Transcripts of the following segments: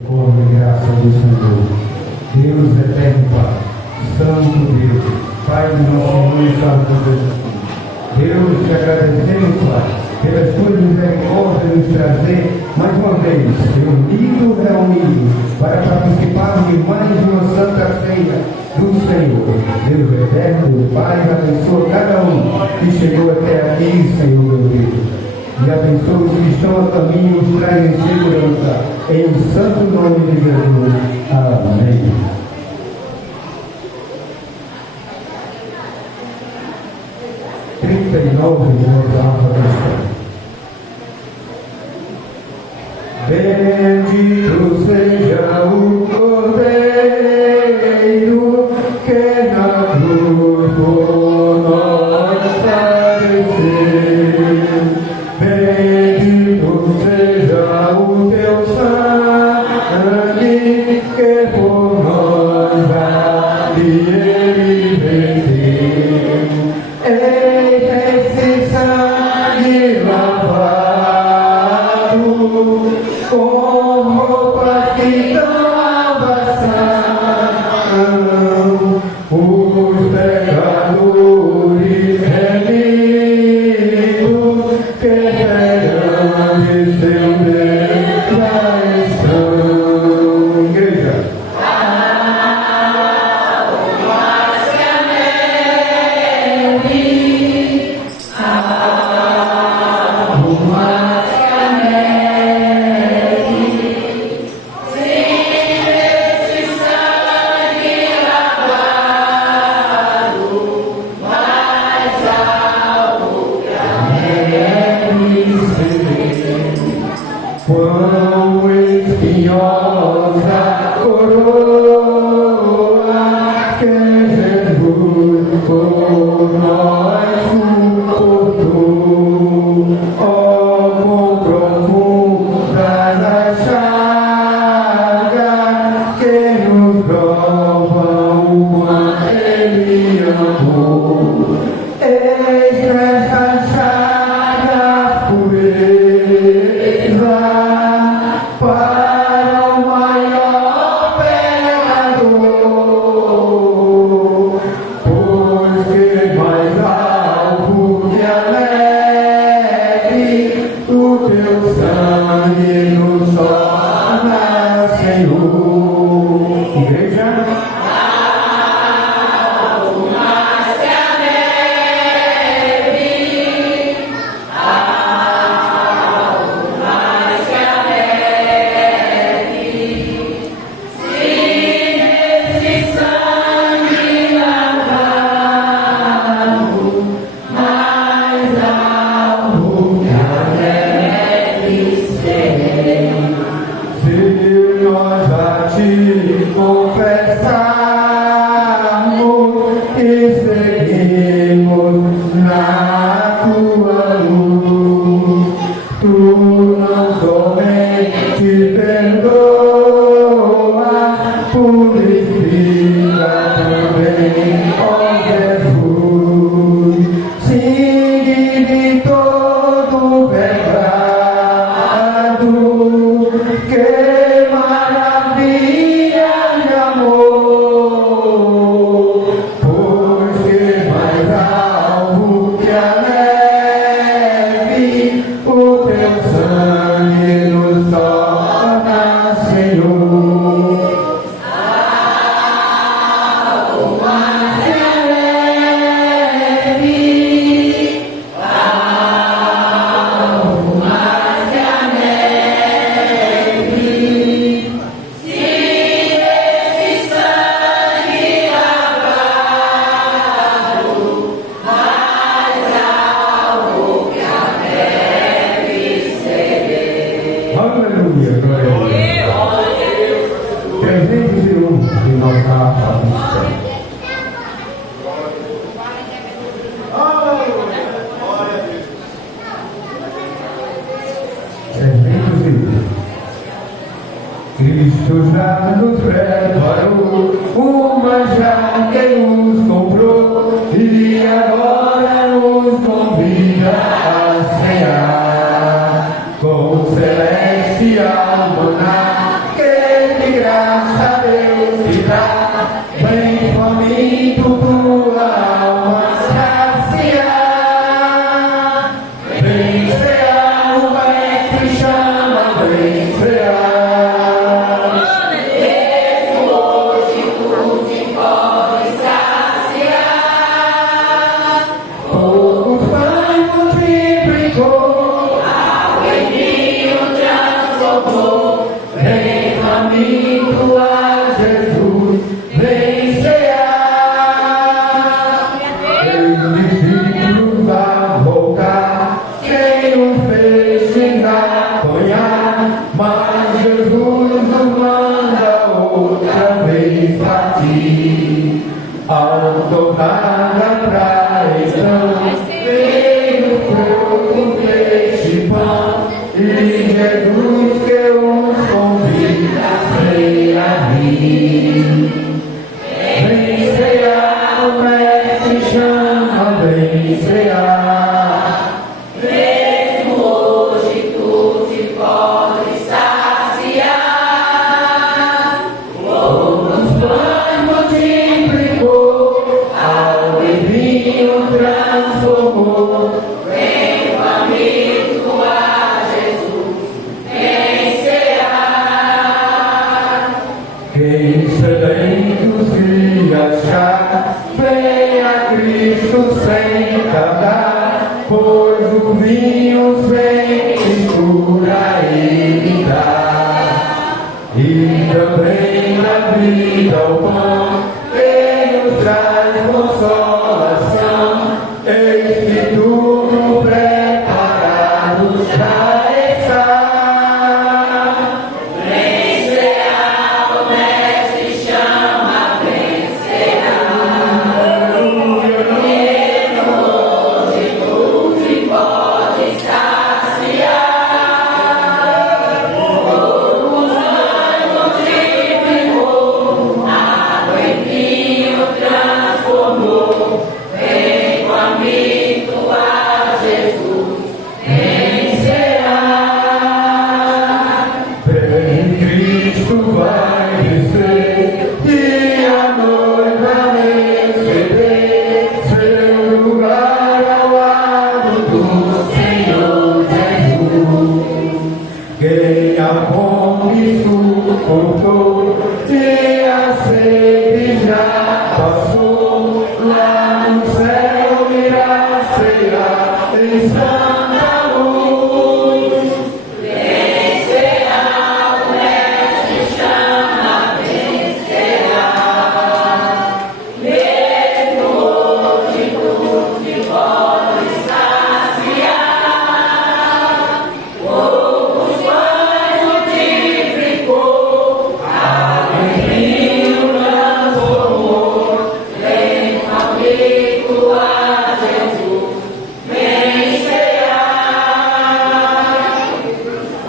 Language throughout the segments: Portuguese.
Glória e graça do Senhor, Deus eterno Pai, Santo Deus, Pai do nosso Senhor e Salvador Jesus Cristo. Deus, te agradecemos, Pai, pelas tuas misericórdias nos trazer mais uma vez, reunidos para participarmos de mais uma santa ceia do Senhor. Deus eterno, Pai, abençoa cada um que chegou até aqui, Senhor meu Deus. E abençoa os que estão a caminho, os traz em segurança, em o santo nome de Jesus. Amém. Trinta e nove de Alfa Cristã. Bendito seja o Cordeiro que na cruz por nós padeceu. Bendito seja o teu sangue que por nós vale ele verteu. Eis esse sangue lavado com roupas que lavação, os pecadores remidos que perante seu Deus já estão. Igreja. Quão espinhosa coroa que Jesus por nós suportou. Oh, quão profundas as chagas que nos provam o quanto Ele amou. Eis nesta chaga pureza para o maior pecador, pois que mais alto que a neve, o teu sangue nos torna Senhor. Igreja. Confessarmos e seguimos na tua luz, tu não somente perdoa, purifica também, ó Jesus, cinge de todo pecado, que maravilha de amor, pois que mais alto que a neve, o teu sangue nos torna Senhor. Aleluia, glória a Deus. 301 de nossa Alfa Cristã. Cristo já nos preparou o manjar que nos comprou e agora nos convida a cear com celestial maná que faminto a Jesus vencerá. Os discípulos a voltar sem um feixe apanhar, mas Jesus nos manda outra vez partir. Ao tornar a praia, veio fogo, peixe e pão, e Jesus que os convida a rir. Vencerá, o mestre chama, vencerá. Mesmo hoje tu te podes saciar. Os pães multiplicou, ao vinho transformou. Vem faminto a Jesus vencerá. Quem sedento se achar, venha Cristo sem tardar, pois o vinho sem cura ele dá. E também na vida o pão, ele nos traz consolação. Eis que tudo preparado já está. Vencerá, o mestre chama, vencerá. Mesmo hoje tu te podes saciar. Os pães multiplicou, água em vinho transformou. Vem faminto a Jesus vencerá. Em Cristo vai descer e a noiva receber seu lugar ao lado do Senhor Jesus. Quem a fome suportou e a sede já passou, lá no céu irá cear em santa luz. Vencerá, o mestre chama, vencerá. Mesmo hoje tu te podes saciar. Poucos pães multiplicou, água em vinho transformou. Vem faminto a Jesus vencerá.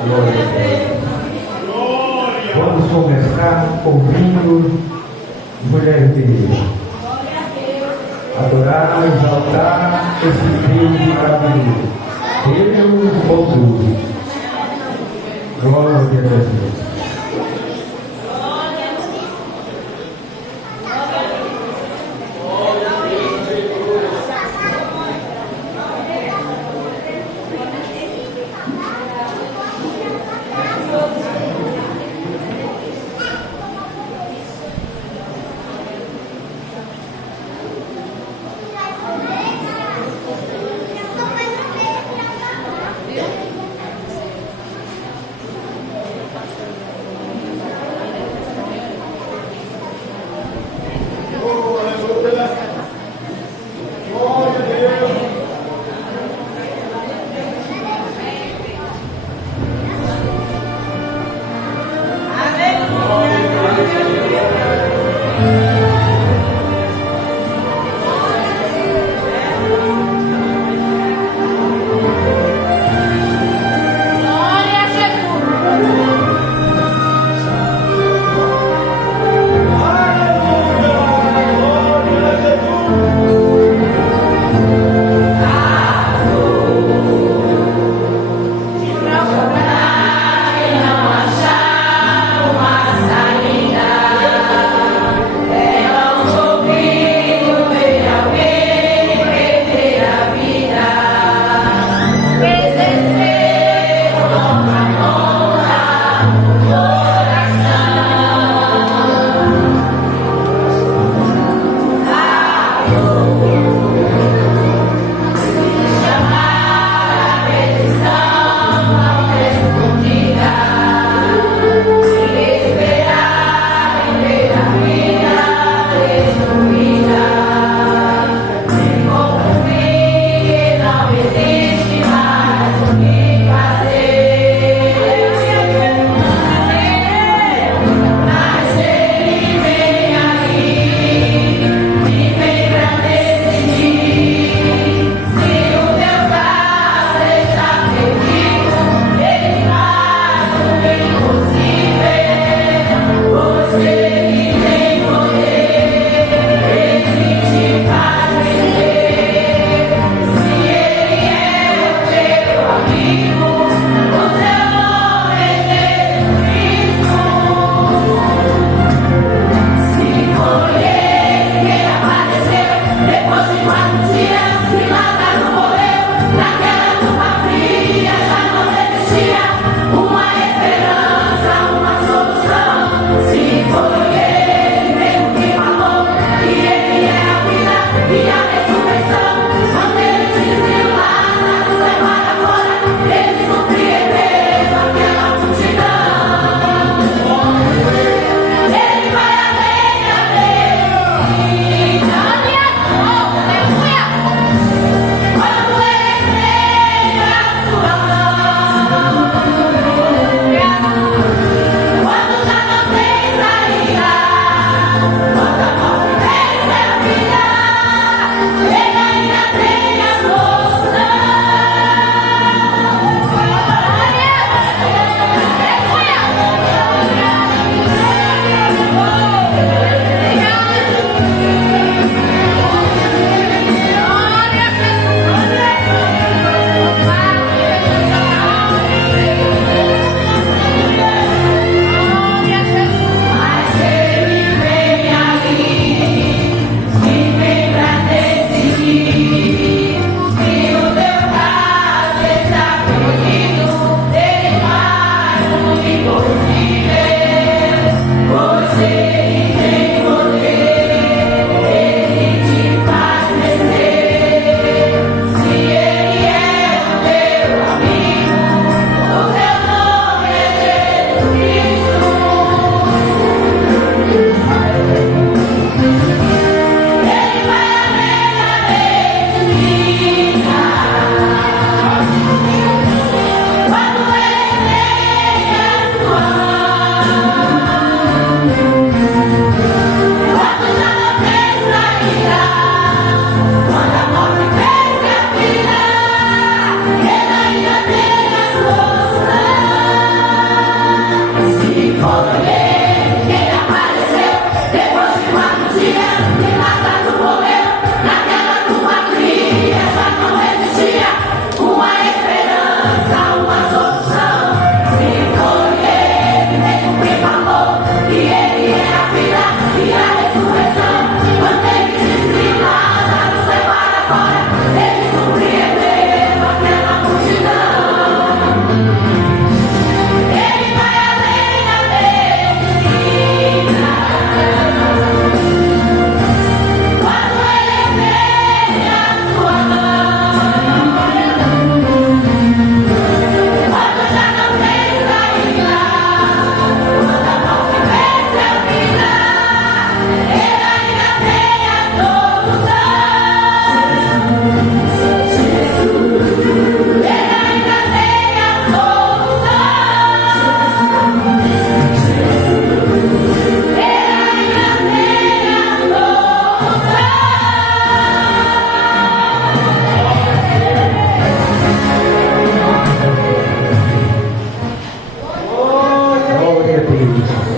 Glória a Deus. Vamos começar ouvindo Mulher de Deus. Adorar, exaltar esse Deus maravilhoso. Deus bondoso. Glória a Deus.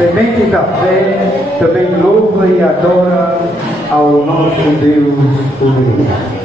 Semente da fé também louva e adora ao nosso Deus poderoso.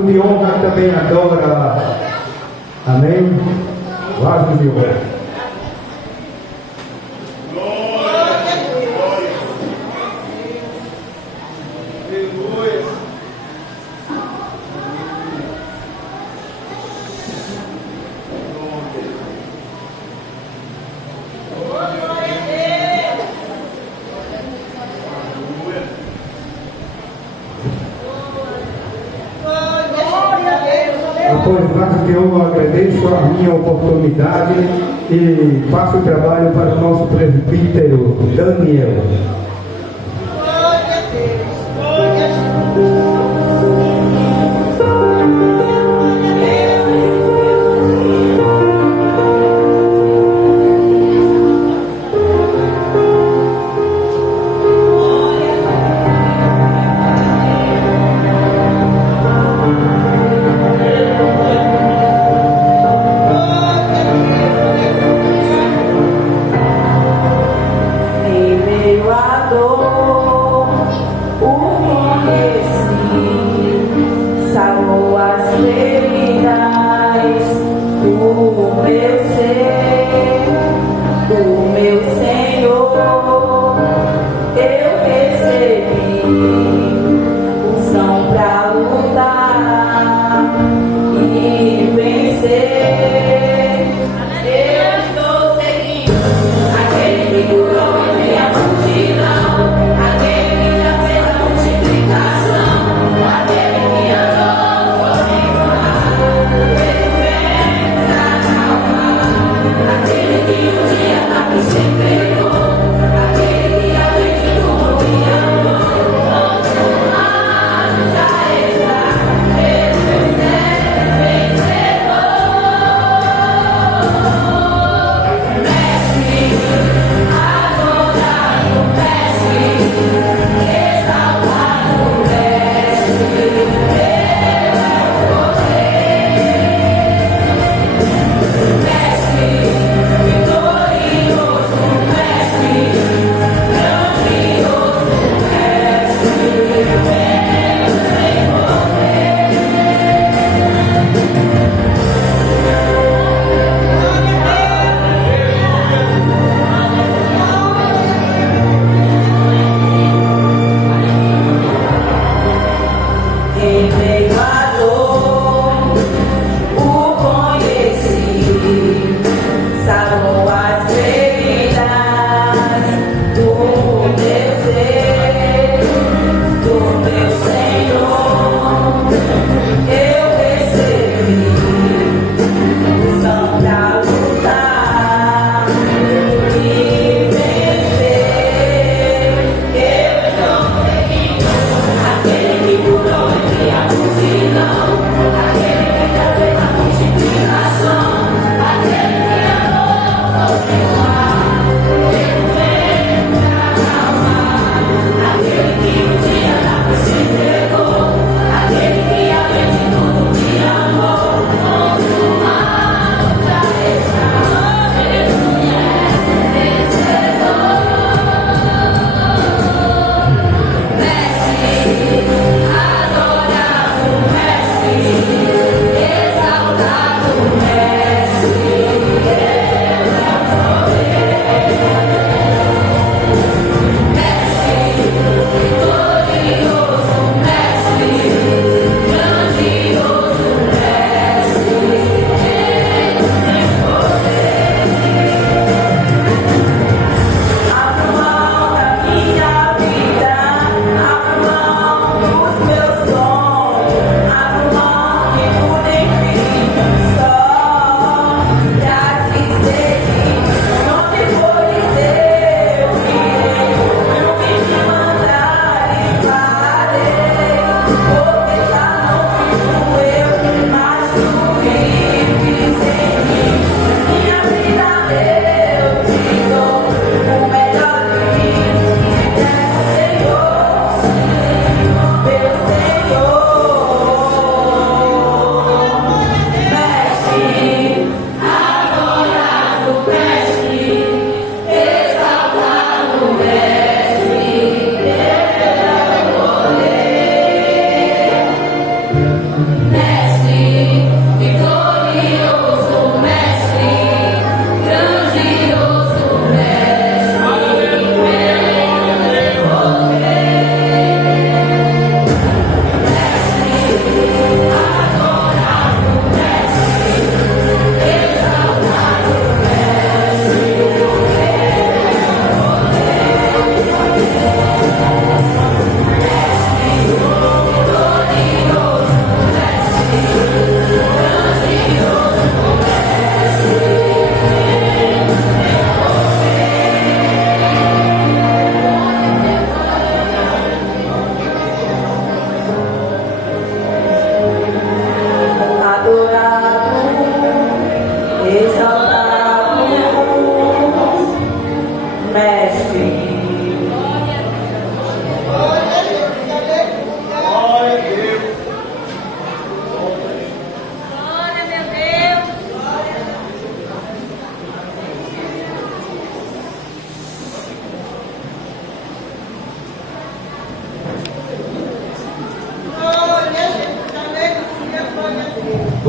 Vaso de honra também adora. Amém? Vaso de honra. Após vaso de honra, agradeço a minha oportunidade e faço o trabalho para o nosso presbítero Daniel.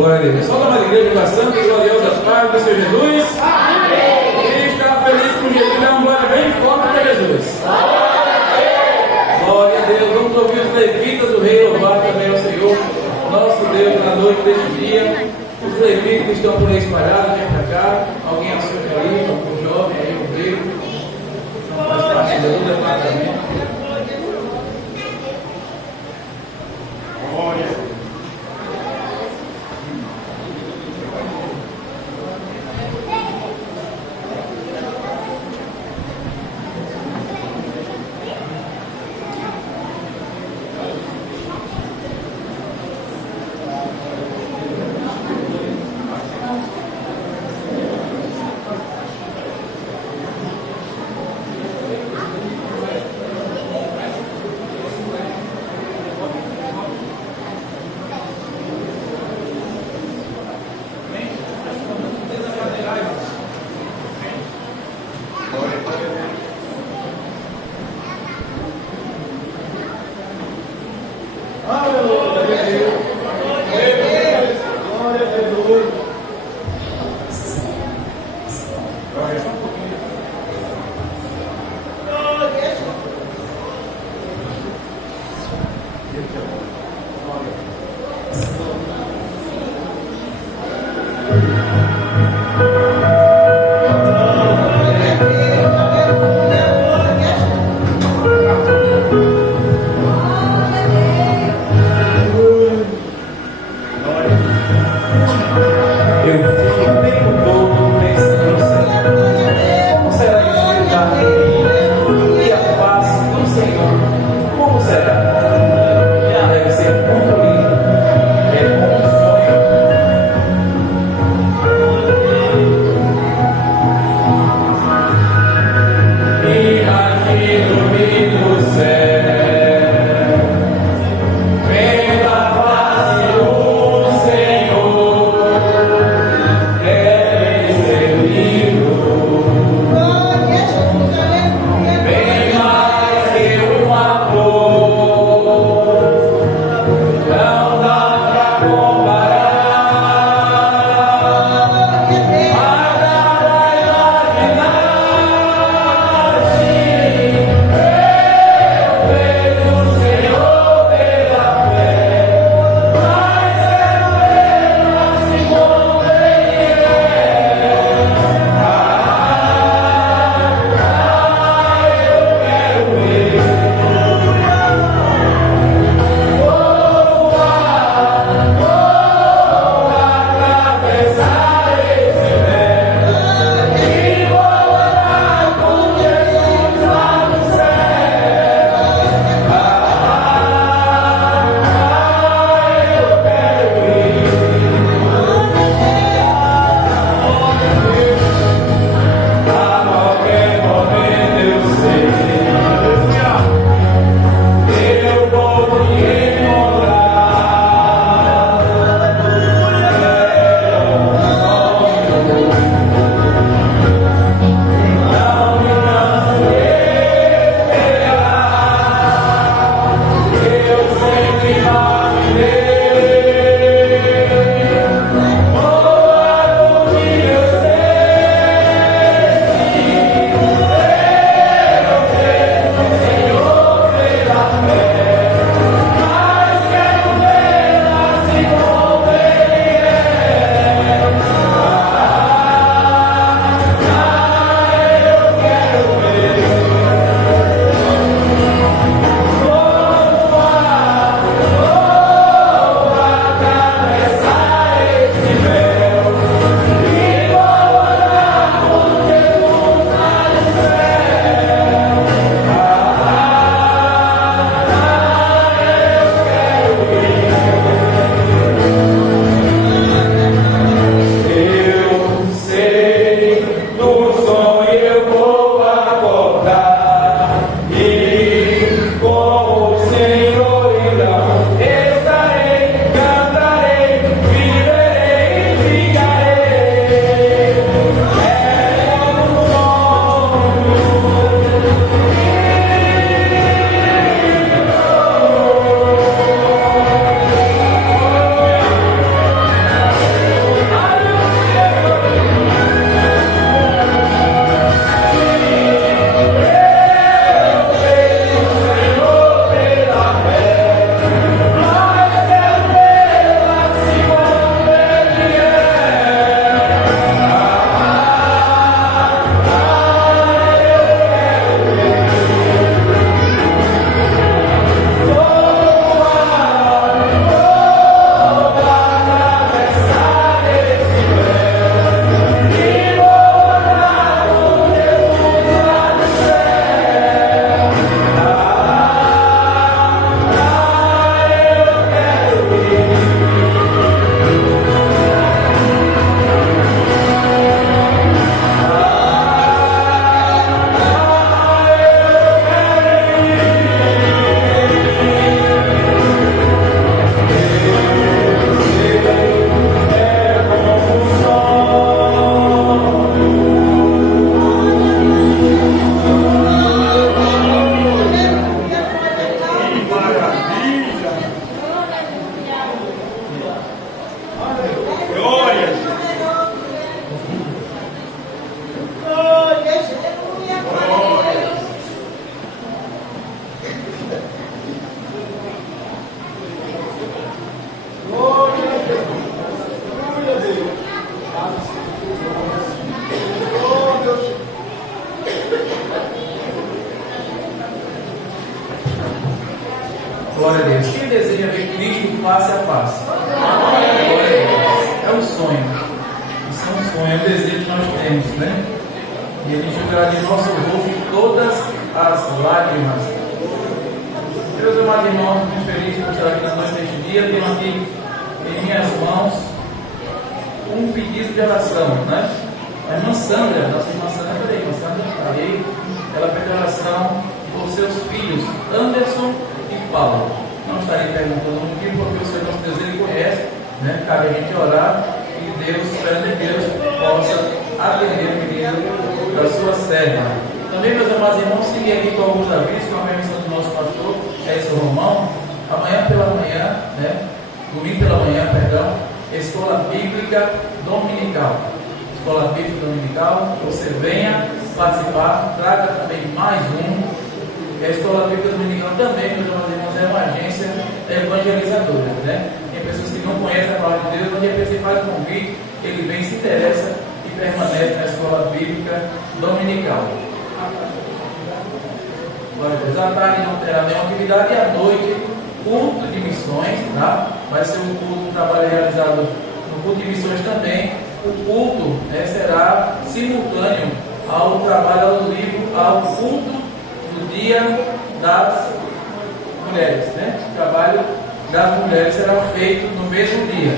Glória a Deus. Só uma igreja bastante gloriosa paz do Senhor Jesus. Amém. Quem está feliz com Jesus, dá uma glória bem forte para Jesus. Glória a Deus. Vamos ouvir os levitas do rei, louvar também ao Senhor, nosso Deus, na noite deste dia. Os levitas que estão por aí espalhados, vem para cá. Alguém assume aí, um jovem aí, um rei. Faz parte do departamento. Glória. Glória a Deus. Quem deseja ver Cristo face a face? Glória a Deus. É um sonho. Isso é um sonho, é um desejo que nós temos, né? E Ele enxugará de nosso rosto todas as lágrimas. Meus amados irmãos, muito feliz por estar aqui na noite deste dia. Tenho aqui em minhas mãos um pedido de oração, né? A irmã Sandra, nossa irmã Sandra, peraí, irmã Sandra, está aí. Ela pede oração por seus filhos, Anderson e Paulo. Não estarei perguntando o motivo, porque o Senhor nosso Deus, Ele conhece, né? Cabe a gente orar e Deus, esperando em Deus, possa atender o pedido da sua serva. Também, meus amados irmãos, seguir aqui com alguns avisos, com a permissão do nosso pastor, Edson Romão. Amanhã pela manhã, né? Domingo pela manhã, perdão, Escola Bíblica Dominical. Escola Bíblica Dominical, você venha participar, traga também mais um. A Escola Bíblica Dominical também, meus amados irmãos, é uma agência evangelizadora, né? Tem pessoas que não conhecem a palavra de Deus, mas de repente você faz um convite, ele vem, se interessa e permanece na Escola Bíblica Dominical. Glória a Deus. À tarde não terá nenhuma atividade e à noite, culto de missões, tá? Vai ser um culto, um trabalho realizado no culto de missões também. O culto, né, será simultâneo ao trabalho ao livro, ao culto do Dia das Mulheres, né? O trabalho das mulheres será feito no mesmo dia.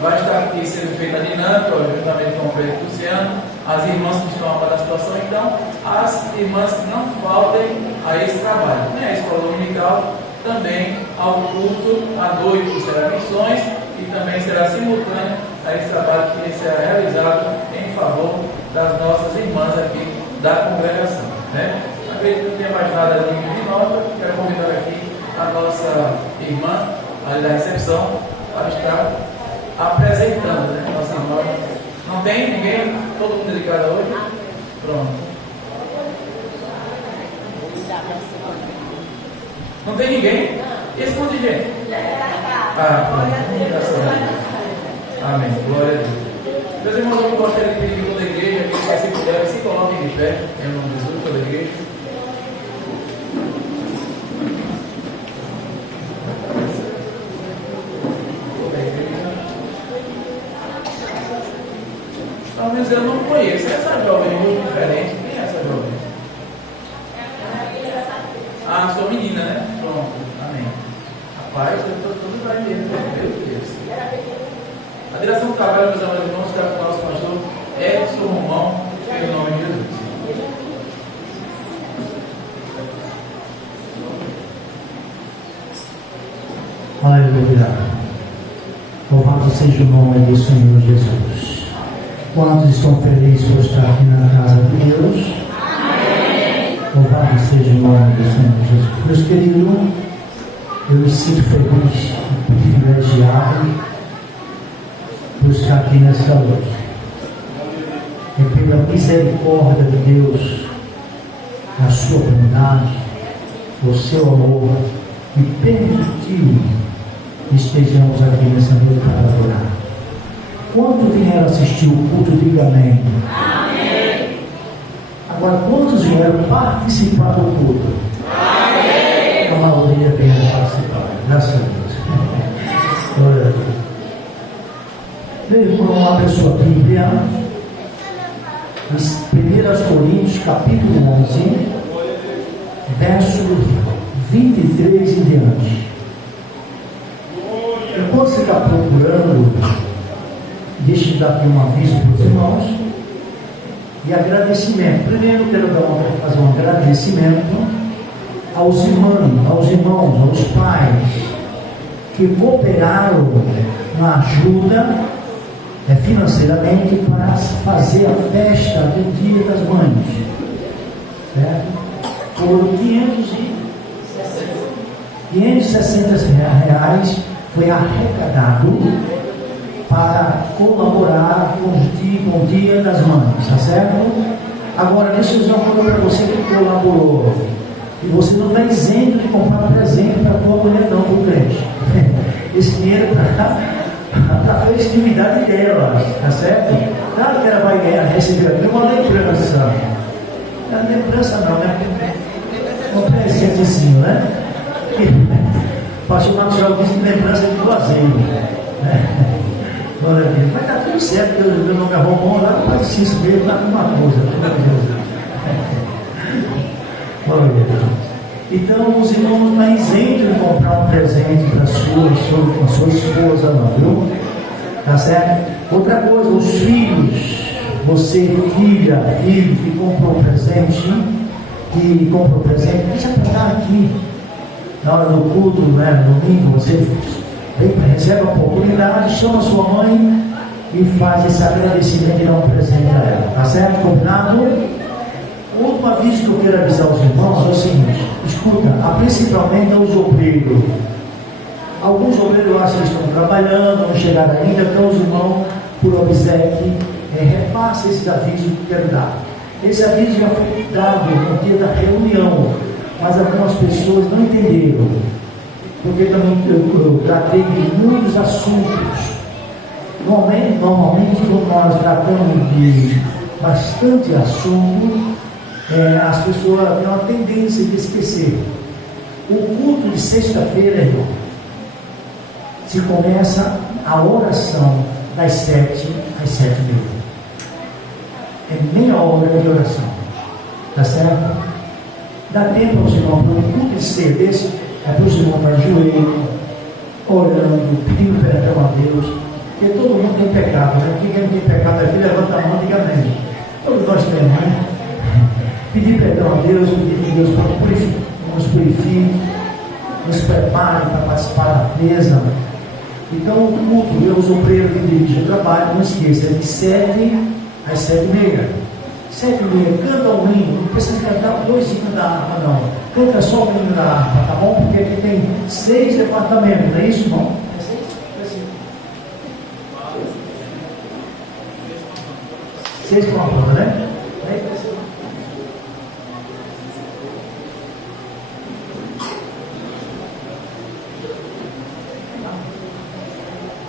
Vai estar aqui sendo feita a dinâmica, juntamente com o Pedro Luciano, as irmãs que estão a da situação. Então, as irmãs que não faltem a esse trabalho, né? A escola dominical também ao culto à noite será missões e também será simultâneo a esse trabalho que será realizado em favor das nossas irmãs aqui da congregação, né? Acredito que não tenha mais nada de nota. Quero convidar aqui a nossa irmã ali da recepção para estar apresentando, né? Nossa irmã. Não tem ninguém? Todo mundo dedicado hoje? Pronto. Não tem ninguém? E esse monte de gente? Ah, pronto. Graças a Deus. Amém. Glória a Deus. Meus irmãos, eu gostaria de pedir que toda a igreja, que se puder, se coloquem de pé, em nome de Jesus, toda a igreja. Pelo menos eu não conheço. Essa jovem é muito diferente. Quem é essa jovem? Ah, sua menina, né? Pronto. Amém. Rapaz, eu estou todo vai mesmo. Meu Deus. A direção do trabalho, meus amados irmãos, está com o nosso pastor Edson Romão, em nome de Jesus. Aleluia. Louvado seja o nome do Senhor Jesus. Quantos estão felizes por estar aqui na casa de Deus? Amém. Louvado seja o nome do Senhor Jesus. Meus queridos, eu me sinto feliz e privilegiado por estar aqui nessa noite. É pela misericórdia de Deus, a sua bondade, o seu amor, que permitiu que estejamos aqui nessa noite para adorar. Quantos vieram assistir o culto? Diga amém. Amém. Agora, quantos vieram participar do culto? Amém. A maioria vieram participar. Graças a Deus. Glória a Deus. Meu irmão, abre a sua Bíblia. 1 Coríntios, capítulo 11, verso 23 em diante. Enquanto você está procurando, deixa eu dar aqui um aviso para os irmãos e agradecimento. Primeiro, quero fazer um agradecimento aos irmãos, aos pais que cooperaram na ajuda financeiramente para fazer a festa do Dia das Mães. Certo? Foram 560 reais foi arrecadado para colaborar com o Dia das Mães, tá certo? Agora, deixa eu dizer uma coisa para você que colaborou. E você não está isento de comprar presente para a tua mulher, não, do crente. Esse dinheiro para a festividade dela, tá certo? Claro que ela vai ganhar, receber uma lembrança. Não é lembrança, não, né? Um presentezinho, né? O pastor Marcos já disse que lembrança de Juazeiro. Glória a Deus. Mas está tudo certo, meu nome é Romão, lá no Padre Cícero mesmo, lá com uma coisa. Glória a Deus. Então, os irmãos não estão isentos de comprar um presente para sua esposa, não, viu? Tá certo? Outra coisa, os filhos, você, filha, filho, que comprou presente, deixa pegar aqui. Na hora do culto, né, no domingo, você recebe a oportunidade, chama sua mãe e faz esse agradecimento e dá um presente a ela. Tá certo? Combinado? Outro aviso que eu quero avisar aos irmãos é o seguinte: escuta, principalmente aos obreiros. Alguns obreiros acham que estão trabalhando, não chegaram ainda, então os irmãos, por obséquio, repassem esse aviso que eu quero dar. Esse aviso já foi dado no dia da reunião, mas algumas pessoas não entenderam, porque também eu tratei de muitos assuntos. Normalmente quando nós tratamos de bastante assunto, as pessoas têm uma tendência de esquecer. O culto de sexta-feira, irmão, se começa a oração das 7 às 7:30. É meia hora de oração. Tá certo? Dá tempo aos irmãos, para um culto de ser desse, para os irmãos estar de joelho, orando, pedindo perdão a Deus, porque todo mundo tem pecado, né? Quem não tem pecado aqui, levanta a mão e diga amém. Todos nós temos, né? Pedir perdão a Deus, pedir que Deus nos purifique, nos prepare para participar da mesa. Então, o culto, os obreiros que dirigem o trabalho, não esqueça, é de 7 às 7:30. 7:30, canta um hino, não precisa cantar 2 hinos da harpa, não. Canta só o hino da harpa, tá bom? Porque aqui tem 6 departamentos, não é isso, irmão? É 6? É 6 com a banda, né?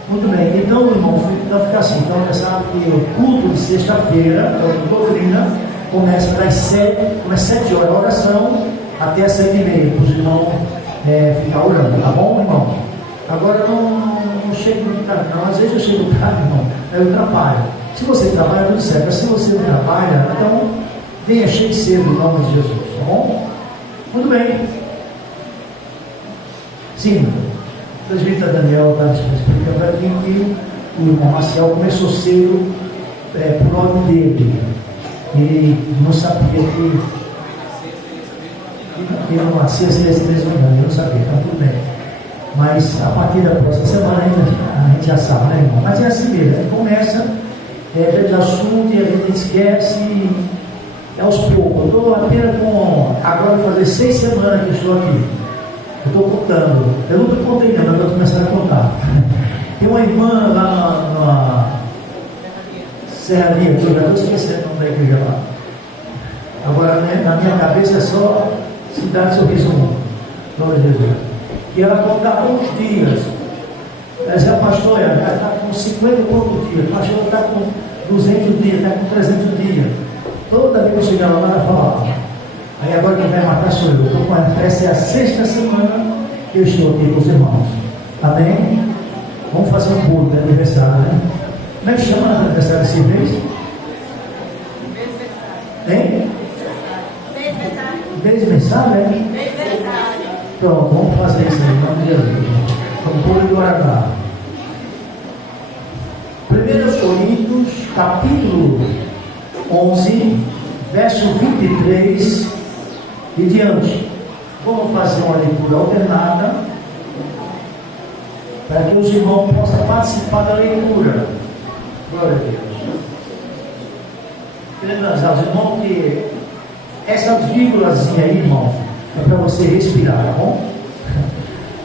Muito bem, então, irmão, vai ficar assim. Então, já sabe que o culto de sexta-feira, a doutrina, começa das 7 horas a oração, até as 7:30, para os irmãos ficar orando, tá bom, irmão? Agora, não chego muito tarde, não. Às vezes eu chego tarde, irmão, aí eu trabalho. Se você trabalha, tudo certo, mas se você não trabalha, então venha cheio cedo, em nome de Jesus, tá bom? Muito bem. Sim. O presbítero Daniel está explicando aqui que o irmão Maciel começou cedo por ordem dele. Ele não sabia que ele não nascia esse mesmo ano, ele não sabia, está tudo bem. Mas a partir da próxima semana a gente já sabe, né, irmão? Mas é assim mesmo, a gente começa pelo assunto e a gente esquece aos poucos. Eu estou apenas agora vou fazer 6 semanas que estou aqui. Eu estou contando, eu nunca contei não, mas eu estou começando a contar. Tem uma irmã lá na Serraria, eu já estou esquecendo o nome da igreja lá. Agora, né, na minha cabeça é só Cidade Sorriso Mundo, glória a Jesus. E ela contava uns dias. Ela dizia, pastor, ela está com 50 e poucos dias, pastor, está com 200 dias, está com 300 dias. Toda vez que eu chegava lá, ela falava. Aí agora quem vai matar sou eu. Estou com essa é a 6ª semana que eu estou aqui com os irmãos. Amém? Vamos fazer um culto de aniversário, né? Como é que chama o aniversário desse mês? Hein? Mês-versário, hein? Pronto, vamos fazer isso aí, em nome de Jesus. Vamos pôr do Aragá. 1 Coríntios, capítulo 11, verso 23 e diante. Vamos fazer uma leitura alternada para que os irmãos possam participar da leitura. Glória a Deus. Querendo avisar os irmãos que essas vírgulas aí, irmão, é para você respirar, tá bom?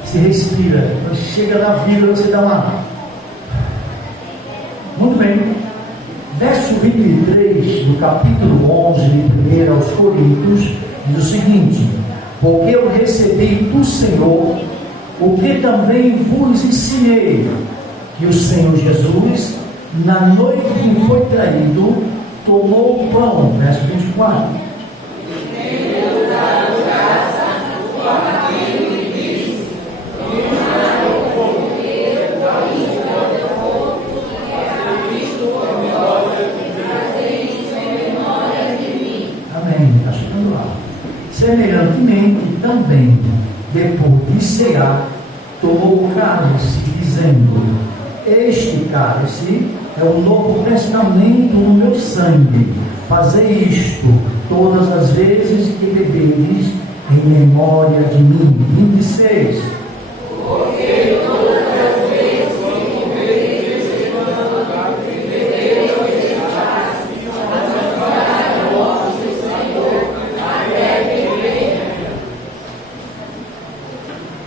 Você respira, quando chega na vírgula, você dá uma. Muito bem. Verso 23 do capítulo 11 de 1 aos Coríntios diz o seguinte: porque eu recebi do Senhor o que também vos ensinei, que o Senhor Jesus, na noite que foi traído, tomou o pão, verso 24. Tenho dado graça a tua amigo e disse: Semelhantemente, também, depois de cear, tomou o cálice, dizendo: este cálice é o novo testamento no meu sangue. Fazei isto todas as vezes que beberes, em memória de mim. 26. Porque todas as vezes que comereis este pão e bebereis este cálice, anunciarás a morte do Senhor até que venha.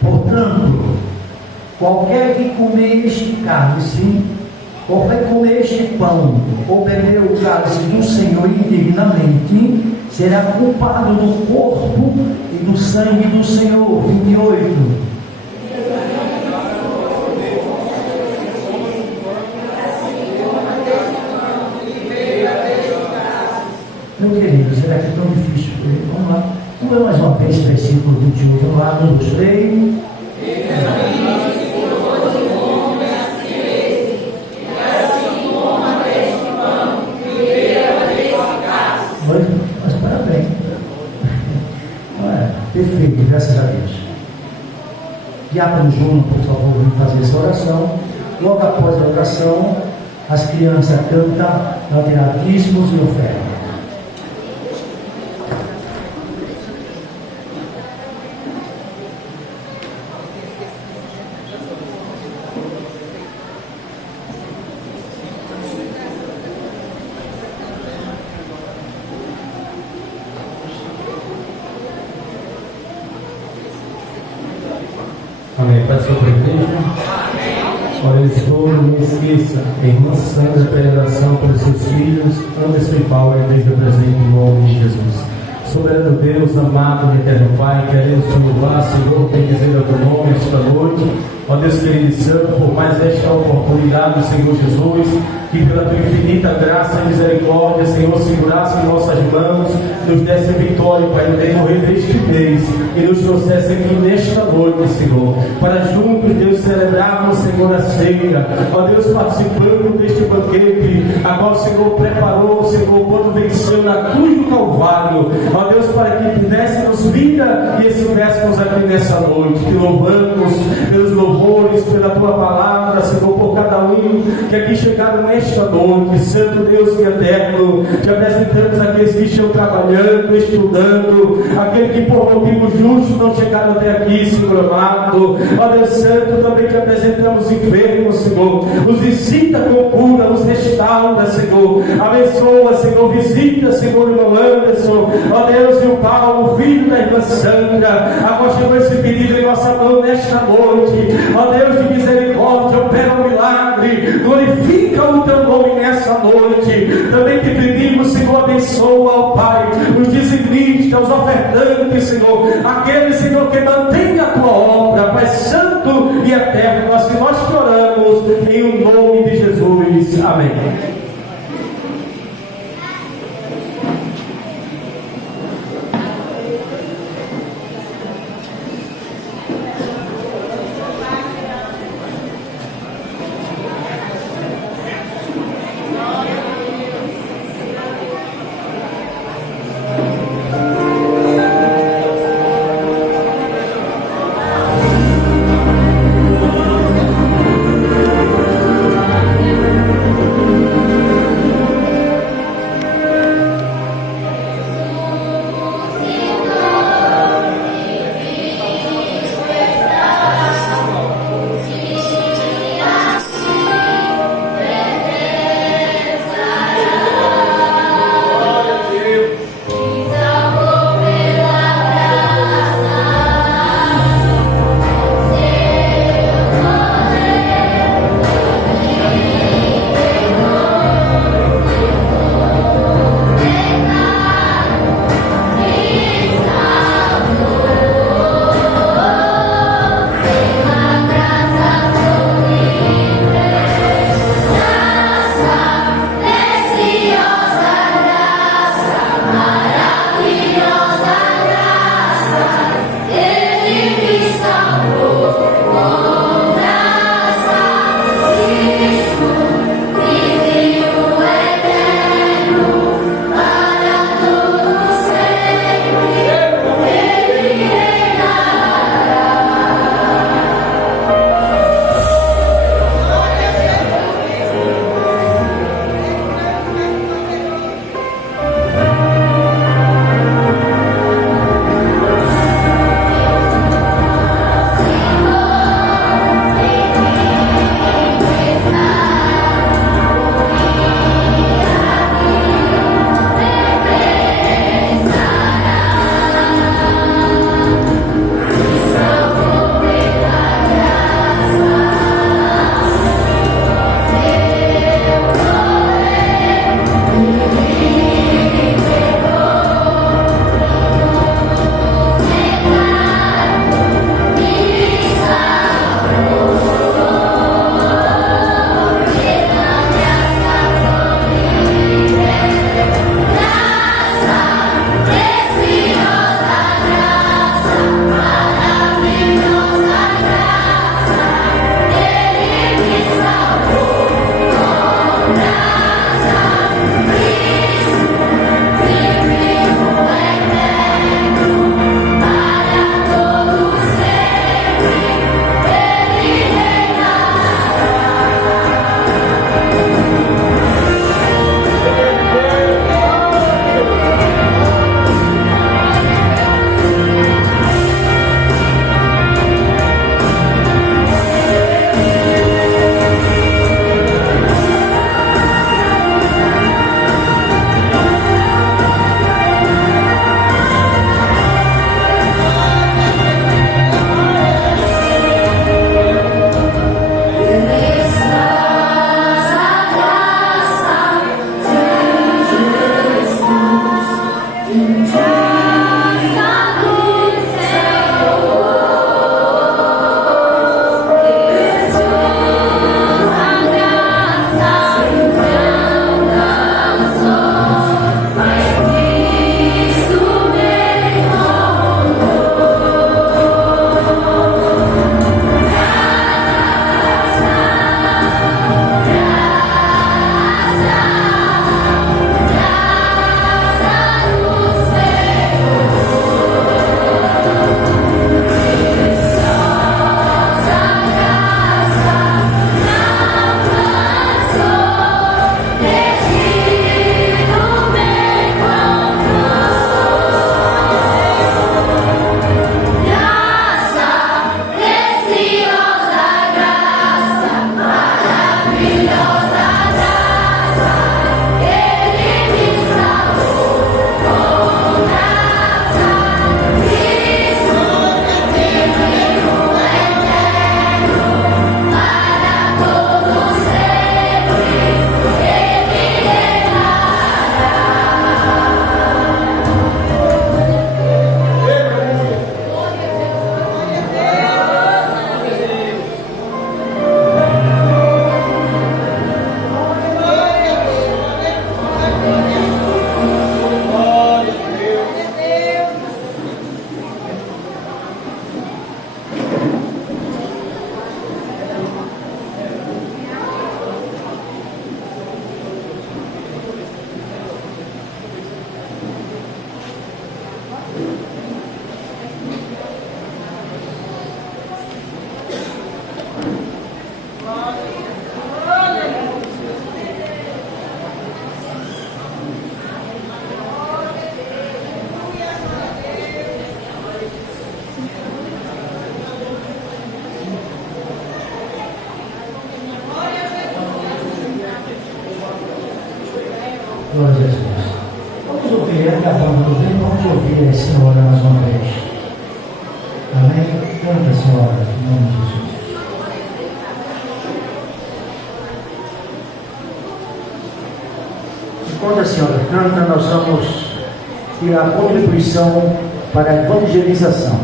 Portanto, qualquer que comer este cálice, qualquer que comer este pão, ou beber o cálice do Senhor indignamente, será culpado do corpo e do sangue do Senhor. 28. Meu querido, será que é tão difícil? Vamos lá. Vamos ler mais uma vez o versículo 28. Vamos lá, 1, 2, 3. Mas parabéns. Perfeito, graças a Deus. Diácono Júnior, por favor, vem fazer essa oração. Logo após a oração, as crianças cantam lateralismos e ofertas. Amém. Paz para a igreja. Olha, eu estou, não esqueça, a irmã Sandra pede oração pelos seus filhos, Anderson e Paulo, a igreja presente em nome de Jesus. Soberano Deus, amado e eterno Pai, queremos te louvar, Senhor, bendizer o teu nome esta noite. Ó Deus querido e santo, por mais esta oportunidade, Senhor Jesus, que pela tua infinita graça e misericórdia, Senhor, segurasse em nossas mãos, nos desse vitória, Pai, no decorrer deste mês, e nos trouxesse aqui nesta noite, Senhor, para juntos, Deus, celebrarmos, Senhor, a ceia, ó Deus, participando deste banquete, a qual o Senhor preparou, Senhor, quando venceu na cruz do Calvário, ó Deus, para que tivéssemos vida e estivéssemos aqui nessa noite. Te louvamos pelos louvores, pela tua palavra, Senhor, por cada um que aqui chegaram nesta noite. Santo Deus e eterno, te apresentamos aqueles que estão trabalhando, estudando, aqueles que por motivo justo não chegaram até aqui, Senhor amado. Ó Deus Santo, também te apresentamos enfermos, Senhor. Os visita com cura, os restaura, Senhor. Abençoa, Senhor, visita, Senhor, o irmão Anderson, ó Deus, e o Paulo, filho da irmã Sandra. Agora chegou esse pedido em nossa mão nesta noite. Ó Deus de misericórdia, opera um milagre, glorifica o teu nome nessa noite. Também te pedimos, Senhor, abençoa, ó Pai, os dizimistas, os ofertantes, Senhor, aqueles, Senhor, que mantém a tua obra, Pai santo e eterno. Nós te oramos em o nome de Jesus. Amém. Glória a Jesus. Vamos ouvir, acabando do vem, vamos ouvir a senhora mais uma vez. Amém? Canta, senhora, em nome de Jesus. Enquanto a senhora canta, nós vamos tirar a contribuição para a evangelização.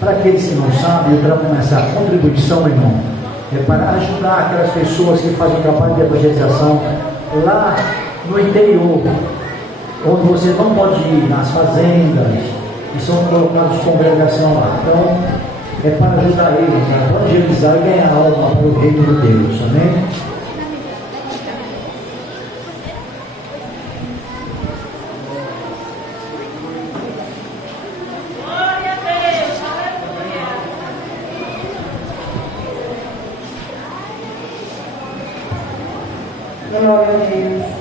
Para aqueles que não sabem, eu trago essa contribuição, irmão, é para ajudar aquelas pessoas que fazem trabalho de evangelização lá no interior, onde você não pode ir, nas fazendas, e são colocados congregação lá. Então, é para ajudar eles a evangelizar e ganhar alma para o reino de Deus. Amém? Glória a Deus.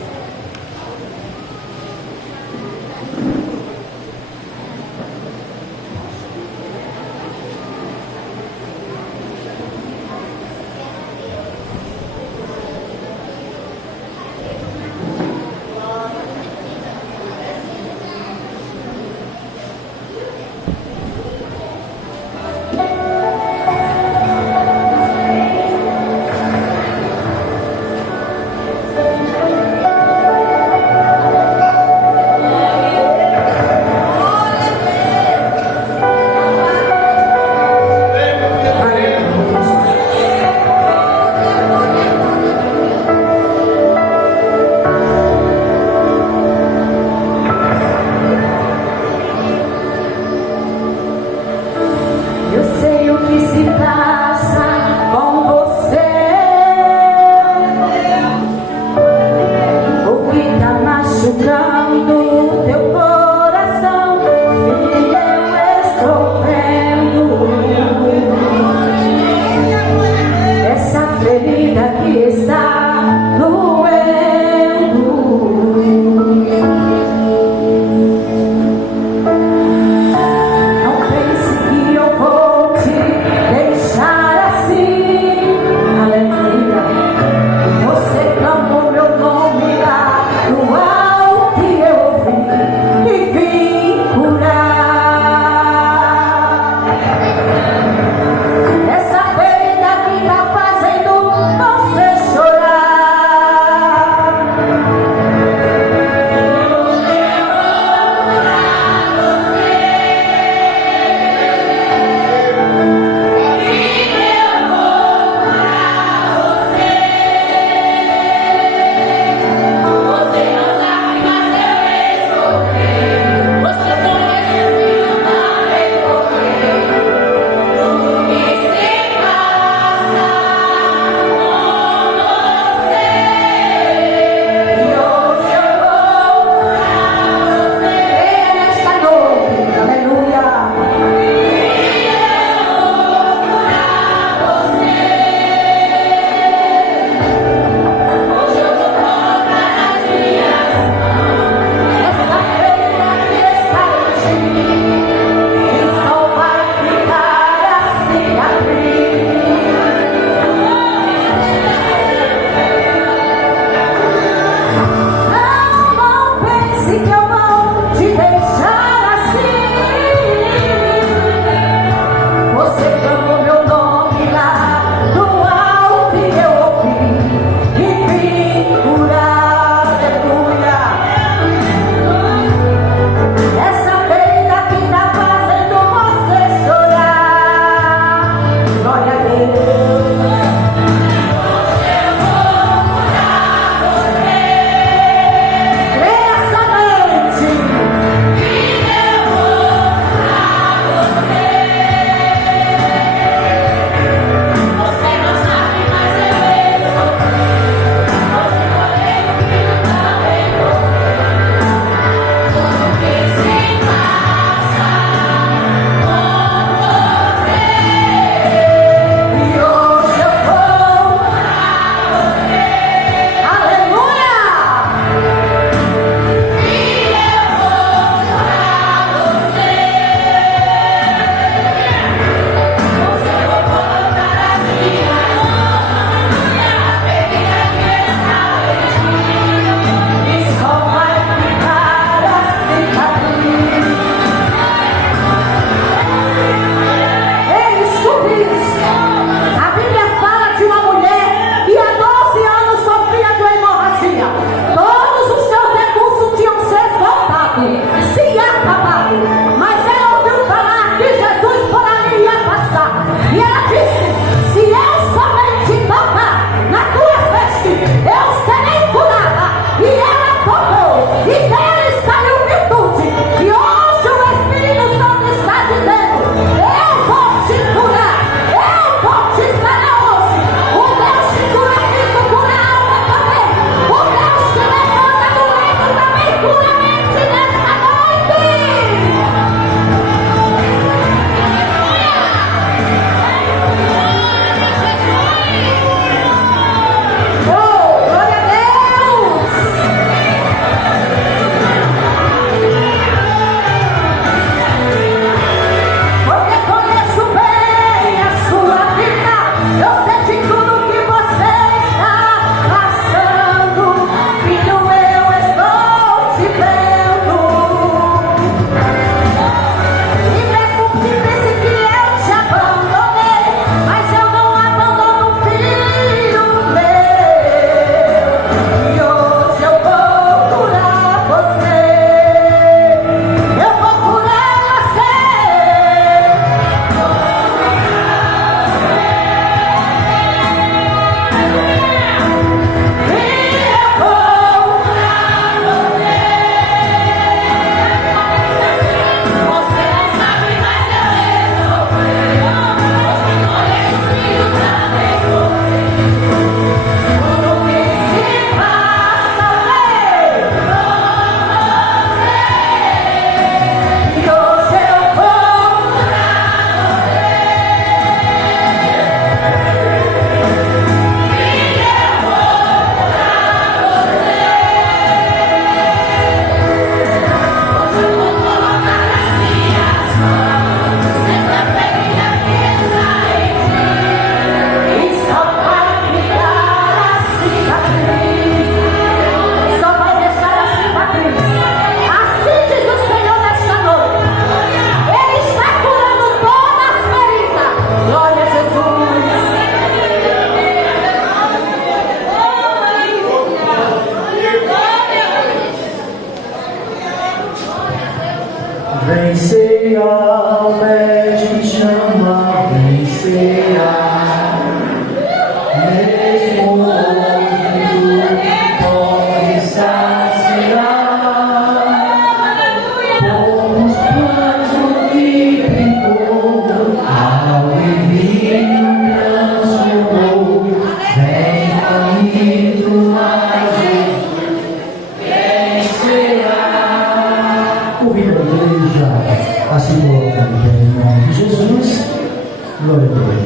Glória a Deus.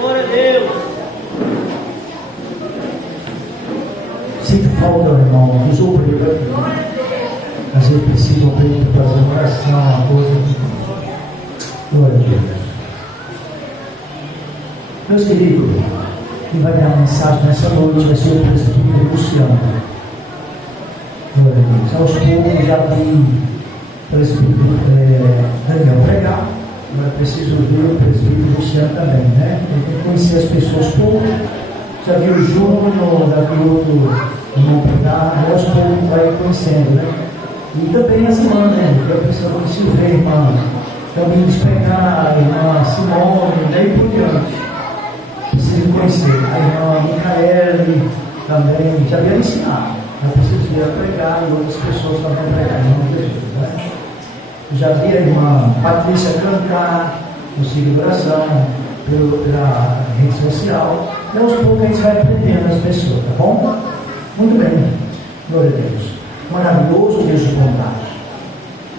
Glória a Deus. Sinto falta, irmão, dos obreiros aqui. Às vezes precisa obreiro para fazer uma oração, uma coisa. Glória a Deus. Meus queridos, quem vai dar a mensagem nessa noite vai ser o presbítero Luciano. Glória a Deus. Aos poucos já vi o presbítero Daniel pregar. Agora preciso ver o presbítero Luciano também, né? Eu tenho que conhecer as pessoas pouco. Já vi o Júnior, já vi outro irmão pregar. Aos poucos vai conhecendo, né? E também as irmãs, né? Eu preciso ver, irmã Caminhos pregar, a irmã Simone, né? E por diante. Preciso conhecer a irmã Micaele também, já veio ensinar, eu preciso ir a pregar e outras pessoas também pregar em nome de Jesus, né? Já vi a irmã Patrícia cantar no ciclo de oração pela rede social, e aos poucos a gente vai aprendendo as pessoas, tá bom? Muito bem, glória a Deus, maravilhoso Deus de bondade,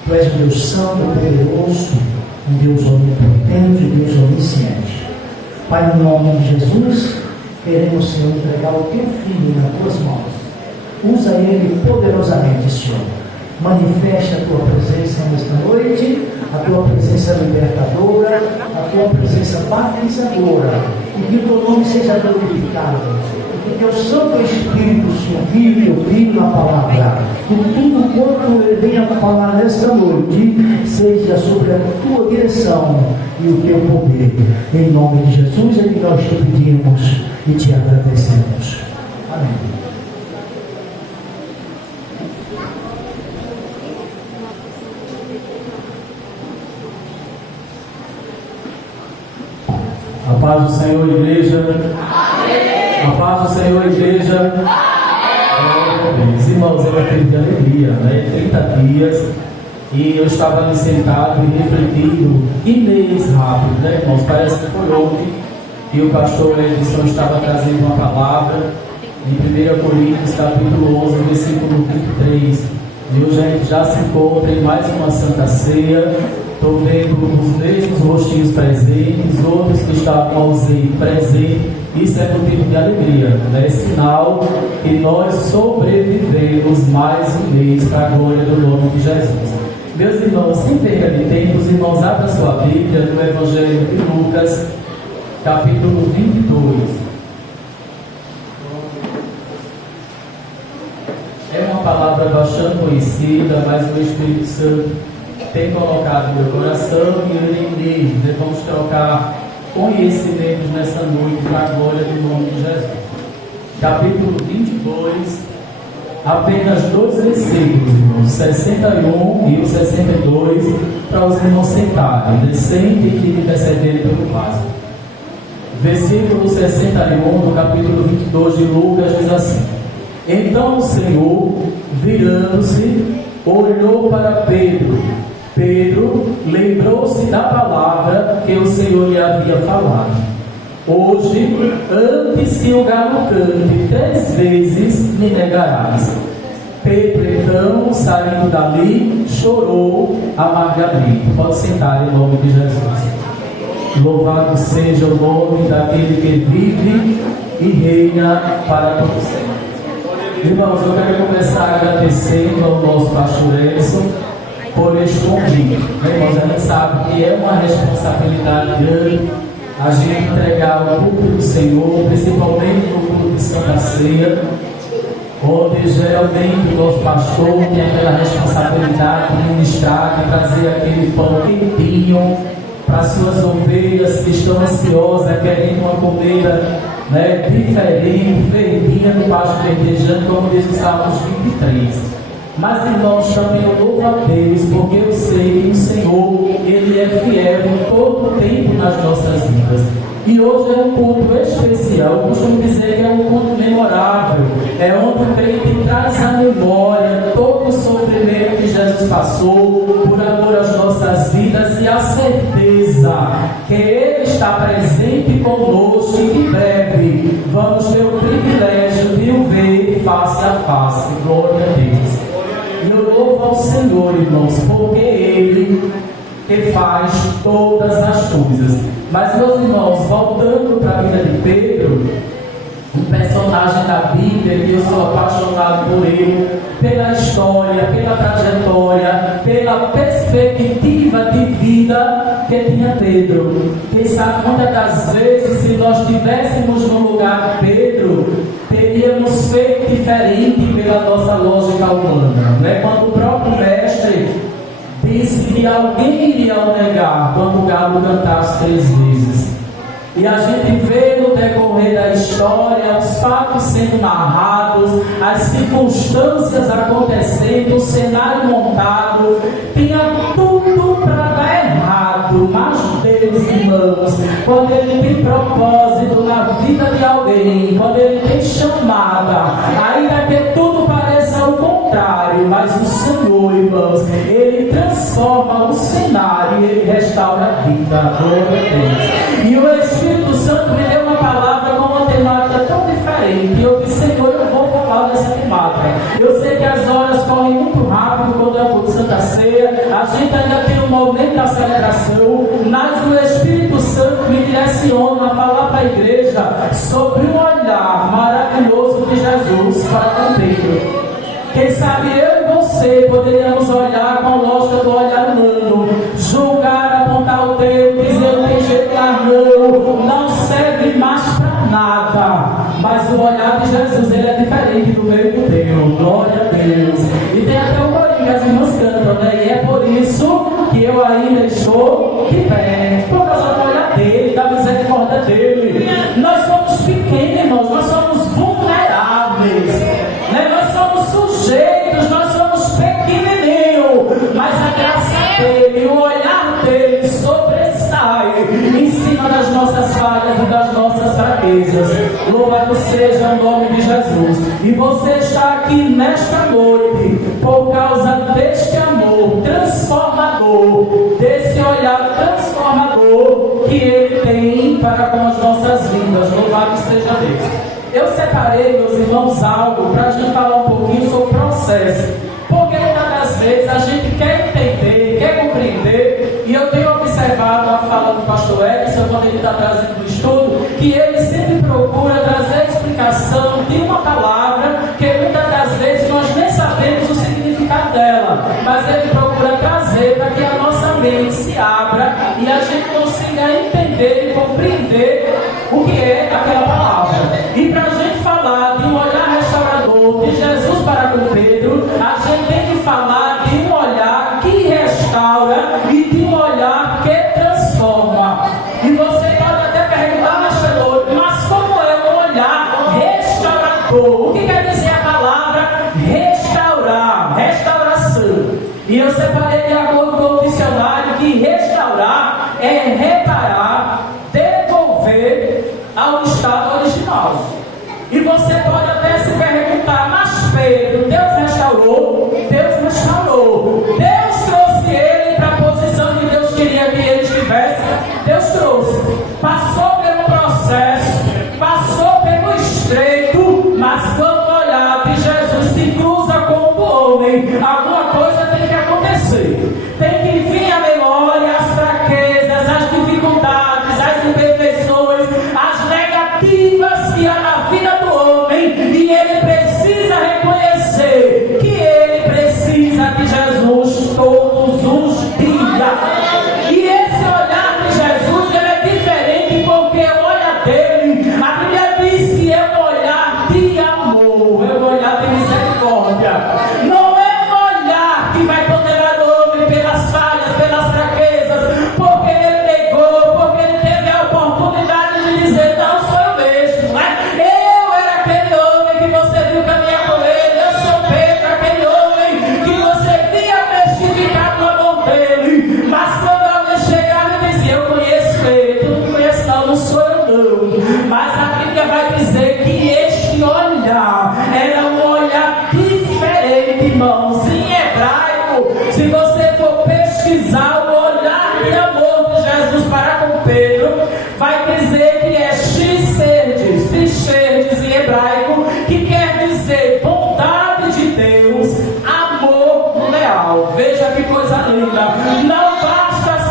Tu és um Deus santo, poderoso, um Deus onipotente, um Deus onisciente. Pai, em nome de Jesus, queremos, Senhor, entregar o Teu Filho nas Tuas mãos. Usa ele poderosamente, Senhor. Manifeste a Tua presença nesta noite, a Tua presença libertadora, a Tua presença batizadora, e que o Teu nome seja glorificado. Que o Teu Santo Espírito, Senhor, vive ouvindo a palavra. Que tudo quanto Ele venha falar nesta noite seja sobre a Tua direção e o Teu poder. Em nome de Jesus é que nós te pedimos e te agradecemos. Amém. A paz do Senhor, igreja. Amém. A paz do Senhor, igreja. Amém. Irmãos, é uma tempo de alegria, né? 30 dias. E eu estava ali sentado e refletindo. Que mês rápido, né, irmãos? Parece que foi ontem. E o pastor Edson estava trazendo uma palavra em 1 Coríntios, capítulo 11, versículo 23. E hoje a gente já se encontra em mais uma Santa Ceia. Estou vendo os mesmos rostinhos presentes, outros que estavam ausentes presentes. Isso é motivo de alegria, né? É sinal que nós sobrevivemos mais um mês para a glória do nome de Jesus. Meus irmãos, sem perda de tempo, os irmãos abrem sua Bíblia no Evangelho de Lucas, capítulo 22. É uma palavra bastante conhecida, mas o Espírito Santo tem colocado no meu coração e eu lembrei, vamos trocar conhecimentos nessa noite para a glória do nome de Jesus. Capítulo 22, apenas 2 versículos, irmãos, 61 e o 62, para os irmãos sentarem, descendem e fiquem percebendo pelo vaso. Versículo 61 do capítulo 22 de Lucas diz assim: Então o Senhor, virando-se, olhou para Pedro. Pedro lembrou-se da palavra que o Senhor lhe havia falado: Hoje, antes que o galo cante 3 vezes, me negarás. Pedro, então, saindo dali, chorou amargamente. Pode sentar em nome de Jesus. Louvado seja o nome daquele que vive e reina para todo sempre. Irmãos, eu quero começar agradecendo ao nosso pastor Edson por este convite. Irmãos, a gente sabe que é uma responsabilidade grande a gente entregar o culto do Senhor, principalmente no culto de Santa Ceia, onde geralmente o nosso pastor tem aquela responsabilidade de ministrar, de trazer aquele pão quentinho para suas ovelhas que estão ansiosas, querendo uma comida, né, diferente, verdinha do pasto verdejante, como diz o Salmos 23. Mas, irmãos, também eu louvo a Deus, porque eu sei que o Senhor, Ele é fiel em todo o tempo nas nossas vidas. E hoje é um culto especial, eu costumo dizer que é um culto memorável, é onde o crente traz à memória todo o sofrimento que Jesus passou por amor às nossas vidas e a certeza que Ele está presente conosco e que breve vamos ter o privilégio de o ver face a face. Glória a Deus. E eu louvo ao Senhor, irmãos, porque Ele que faz todas as coisas. Mas, meus irmãos, voltando para a vida de Pedro, um personagem da Bíblia que eu sou apaixonado por ele, pela história, pela trajetória, pela perspectiva de vida que tinha Pedro. Quem sabe muitas das vezes, se nós estivéssemos no lugar de Pedro, teríamos feito diferente pela nossa lógica humana, né? Quando o próprio mestre disse que alguém iria o negar quando o galo cantasse 3 vezes. E a gente vê no decorrer da história os fatos sendo narrados, as circunstâncias acontecendo, o cenário montado, tinha tudo para dar errado. Mas Deus, irmãos, quando Ele tem propósito na vida de alguém, quando Ele tem chamada, ainda que tudo pareça o contrário, mas o Senhor, irmãos, Ele transforma o cenário e Ele restaura a vida. Glória a Deus. E o Espírito Santo me deu uma palavra com uma temática tão diferente. E eu disse, Senhor, eu vou falar dessa temática. Eu sei que as horas correm muito rápido quando é o culto de Santa Ceia. A gente ainda tem um momento da celebração, mas o Espírito Santo me direciona a falar para a igreja sobre um olhar maravilhoso de Jesus para com Pedro. Quem sabe eu e você poderíamos olhar com a lógica do olhar humano, julgar, apontar o dedo, dizer não tem jeito lá não serve mais para nada. Mas o olhar de Jesus, ele é diferente do meu e do teu. Glória a Deus. E tem até o corinho que as irmãs cantam, né? E é por isso que eu ainda estou de pé, por causa do olhar dele, da misericórdia dele. Nós somos pequenos, irmãos, nós somos vulneráveis, né? Nós somos sujeitos, nós somos pequenininhos, mas a graça dele, o olhar dele sobressai em cima das nossas falhas e das nossas fraquezas. Louvado seja o nome de Jesus. E você está aqui nesta noite por causa deste amor transformador, desse olhar transformador que Ele tem para com as nossas vidas. Louvado seja Deus. Eu separei, meus irmãos, algo para a gente falar um pouquinho sobre o processo, porque muitas das vezes a gente quer entender, quer compreender, e eu tenho observado a fala do pastor Edson, quando ele está trazendo o estudo, que ele sempre procura trazer a explicação de uma palavra que muitas das vezes nós nem sabemos o significado dela, mas ele procura trazer para que a nossa mente se abra e a gente consiga entender e compreender o que é aquela palavra. E para a gente falar de um olhar restaurador de Jesus para com Pedro, a gente tem que falar de um olhar que restaura e de um olhar que transforma. E você pode até perguntar, mas como é um olhar restaurador? O que quer dizer a palavra restaurar? Restauração. E eu separei de acordo com o dicionário que restaurar é reparar, devolver ao estado original. E você pode até se perguntar, mas Pedro, Deus restaurou? Deus restaurou. Deus trouxe ele para a posição que Deus queria que ele estivesse. Deus trouxe. Passou pelo processo, passou pelo estreito, mas quando o olhar de Jesus se cruza com o do homem, alguma coisa tem que acontecer. Tem que vir a memória, as fraquezas, as dificuldades, as imperfeições, as negativas que há na vida do homem, e ele precisa reconhecer que ele precisa de Jesus todos os dias. E esse olhar de Jesus, ele é diferente, porque o olhar dele, a Bíblia diz que é um olhar de amor, é um olhar de misericórdia. Não é um olhar que vai condenar o homem pelas falhas, pelas fraquezas, porque ele negou, porque ele teve a oportunidade de dizer, não sou eu mesmo, né? Eu era aquele homem que você viu caminhar com ele, eu sou Pedro, aquele homem que você via testificar do amor dele. Mas quando alguém chegava e dizia, eu conheço ele, tu não conhece não sou eu não. Mas a Bíblia vai dizer que este olhar era um olhar diferente, irmãos. Em hebraico, se você for pesquisar o olhar de amor de Jesus para com Pedro, vai dizer que é xerdes em hebraico, que quer dizer bondade de Deus, amor leal. Veja que coisa linda. Não basta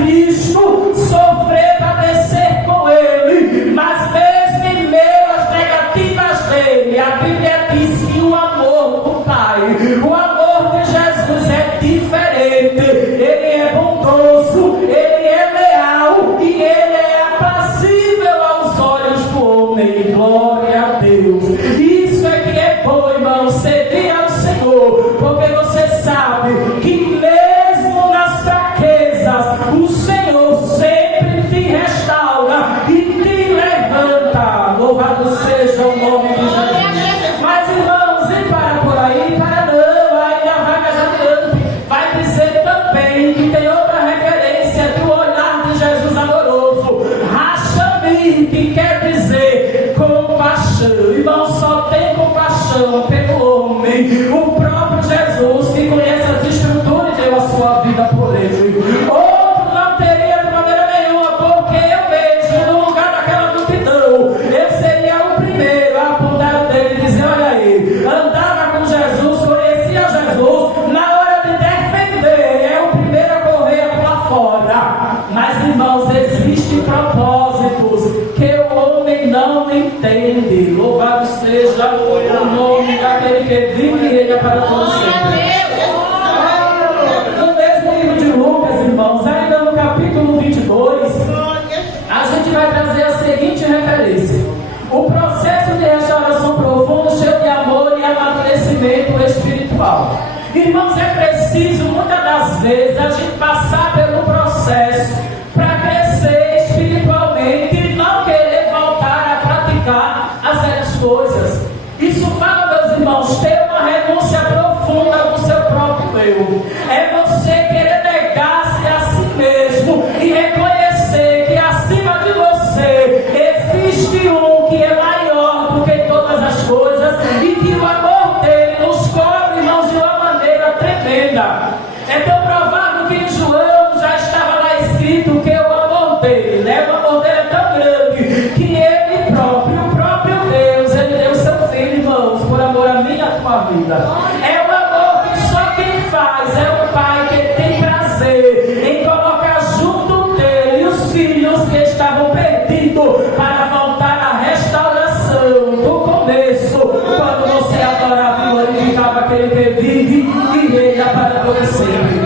Cristo, sofrer, padecer com Ele, mas mesmo em meio às negativas dele, a Bíblia diz que o amor do Pai, o amor de Jesus é diferente. Ele é bondoso, Ele é leal e Ele é aprazível aos olhos do homem. Glória a Deus. Isso é que é bom, irmão, servir ao Senhor, porque você sabe que mesmo nas fraquezas, o Senhor sempre te restaura e te levanta. Louvado seja o nome de Jesus. Mas, irmãos, e para por aí, para não, ainda vai mais adiante. Vai dizer também que tem outra referência do olhar de Jesus amoroso. Racha-me, que quer dizer compaixão. Irmão, só tem compaixão pelo homem. O próprio Jesus, que conhece as estruturas e deu a sua vida por ele. Outro não teria de maneira nenhuma, porque eu mesmo, no lugar daquela multidão, eu seria o primeiro a apontar o dedo e dizer: olha aí, andava com Jesus, conhecia Jesus, na hora de defender, é o primeiro a correr lá fora. Mas, irmãos, existem propósitos que o homem não entende. Louvado seja o nome daquele que vive e reina para todos sempre. No mesmo livro de Lucas, irmãos, ainda no capítulo 22, a gente vai trazer a seguinte referência: o processo de restauração profunda, cheio de amor e amadurecimento espiritual. Irmãos, é preciso muitas das vezes a gente passar pelo processo para crescer espiritualmente e não querer voltar a praticar as velhas coisas. Isso fala, meus irmãos, ter uma renúncia profunda do seu próprio eu. É você querer negar-se a si mesmo e reconhecer que acima de você existe um que é maior do que todas as coisas e que o amor dele nos cobre, irmãos, de uma maneira tremenda. É tão provável que em João já estava lá escrito que o amor dele, né? O amor dele é tão grande que ele próprio, o próprio Deus, ele deu seu filho, irmãos, por amor a mim e a tua vida. É um amor que só quem faz é o Pai, que tem prazer em colocar junto dele os filhos que estavam perdidos para voltar à restauração do começo, quando você adorava e glorificava aquele que vive e reina para todo sempre.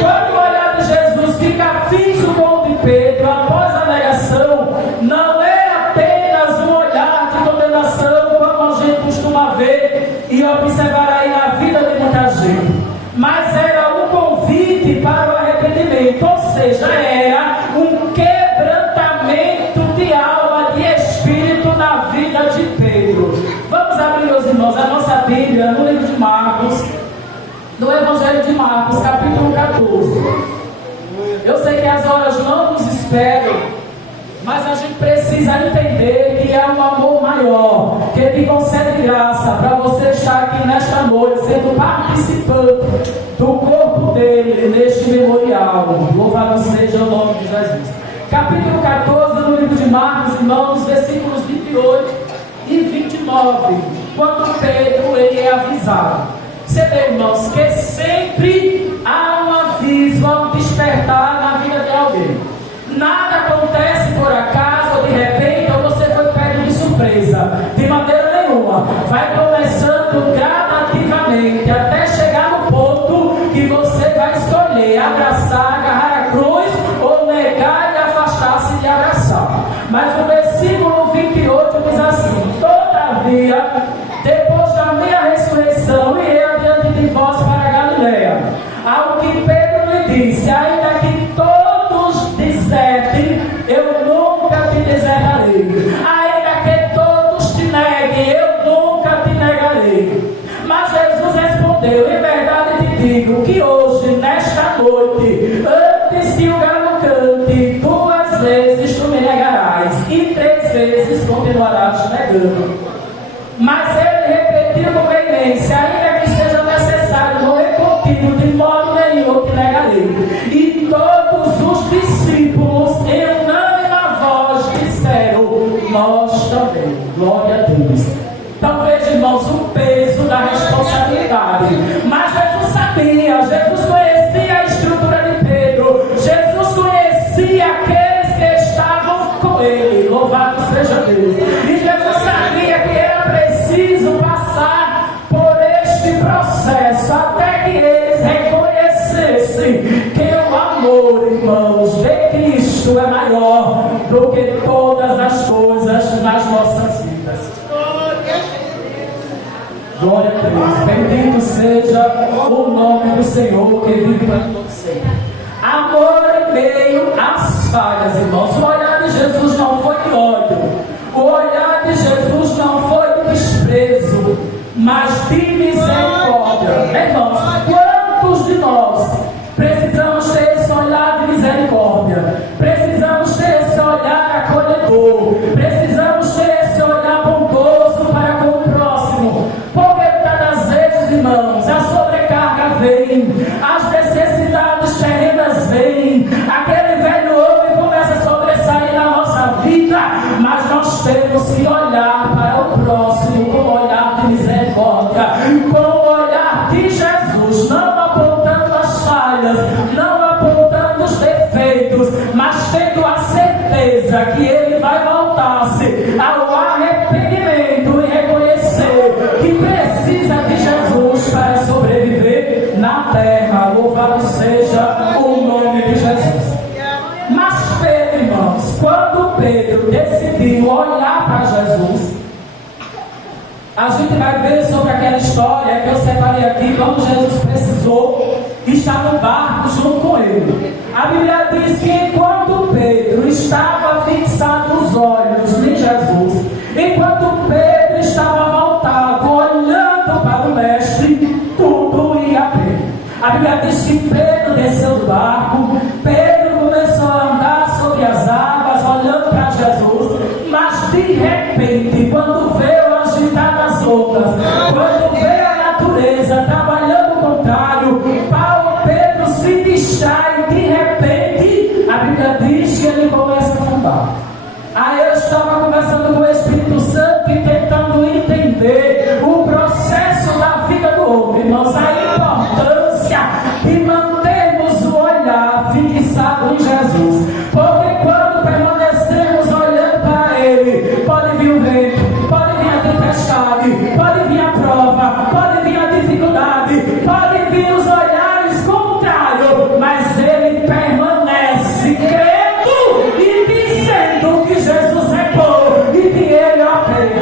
Quando o olhar de Jesus fica fixo com o de Pedro após a negação, não é apenas um olhar de condenação, como a gente costuma ver e observar aí na vida de muita gente, mas era um convite para o arrependimento, ou seja, era um quebrantamento de alma, de espírito na vida de Pedro. Vamos abrir, meus irmãos, a nossa Bíblia no livro de Marcos, no Evangelho de Marcos, capítulo 14. Eu sei que as horas não nos esperam, mas a gente precisa entender que há um amor maior, que Ele concede graça para você estar aqui nesta noite, sendo participante do corpo dele neste memorial. Louvado seja o nome de Jesus. Capítulo 14 no livro de Marcos, irmãos, versículos 28 e 29. Quando Pedro ele é avisado. Você vê, irmãos, que sempre há um aviso, há um despertar na vida de alguém. Nada acontece por acaso ou de repente, ou você foi pego de surpresa. De maneira nenhuma. Vai começando gradativamente até chegar no ponto que você vai escolher abraçar, agarrar a cruz ou negar e afastar-se de abraçar. Mas o versículo 28 diz assim: todavia, depois da minha ressurreição, irei adiante de vós para a Galileia. Ao que Pedro lhe disse: ainda que todos desertem, eu nunca te desertarei. Ainda que todos te neguem, eu nunca te negarei. Mas Jesus respondeu: em verdade te digo que hoje, nesta noite, antes que o galo cante, 2 vezes tu me negarás, e 3 vezes continuarás negando. Mas ele repetiu com veemência: ainda que seja necessário morrer contigo, de modo nenhum te negarei. E todos os discípulos, em unânime voz, disseram: nós também. Glória a Deus. Então veja, irmãos, o peso da responsabilidade. Mas Jesus sabia, Jesus conhecia a estrutura de Pedro, Jesus conhecia irmãos, de Cristo é maior do que todas as coisas nas nossas vidas. Glória a Deus. Bendito seja o nome do Senhor que vive para todo sempre. Amor em meio às falhas, irmãos. O olhar de Jesus não foi de ódio. O olhar de Jesus não foi de desprezo, mas de misericórdia. Irmãos, quantos de nós precisamos ter esse olhar de misericórdia? Precisamos ter esse olhar acolhedor. Precisamos ter esse olhar bondoso para com o próximo. Porque tantas vezes, irmãos, a sobrecarga vem, as necessidades terrenas vêm, aquele velho homem começa a sobressair na nossa vida, mas nós temos que olhar para o próximo com o olhar de misericórdia, com o olhar de Jesus, não apontando as falhas, não apontando os defeitos, mas tendo a certeza que ele vai voltar-se ao arrependimento e reconhecer que precisa de Jesus para sobreviver na terra. Louvado seja o nome de Jesus. Mas Pedro, irmãos, quando Pedro decidiu olhar para Jesus, a gente vai ver sobre aquela história que eu separei aqui, quando Jesus precisou estar no barco junto com ele. A Bíblia diz que enquanto Pedro estava fixado os olhos em Jesus, enquanto Pedro estava voltado, olhando para o Mestre, tudo ia bem. A Bíblia diz que Pedro desceu do barco, Pedro começou a andar sobre as águas, olhando para Jesus, mas de repente, quando veio a agitar das ondas, quando veio a natureza trabalhando o contrário, Pedro se distrai e de repente, a Bíblia diz que ele começa a afundar. Aí eu estava conversando com o Espírito Santo e tentando entender o processo da vida do homem, irmãos, a importância de mantermos o olhar fixado em Jesus, porque quando permanecemos olhando para Ele, pode vir o vento, pode vir a tempestade, pode vir a prova, pode vir a dificuldade, pode vir os olhares contrários, mas Ele permanece crendo e dizendo que Jesus é bom e que Ele opera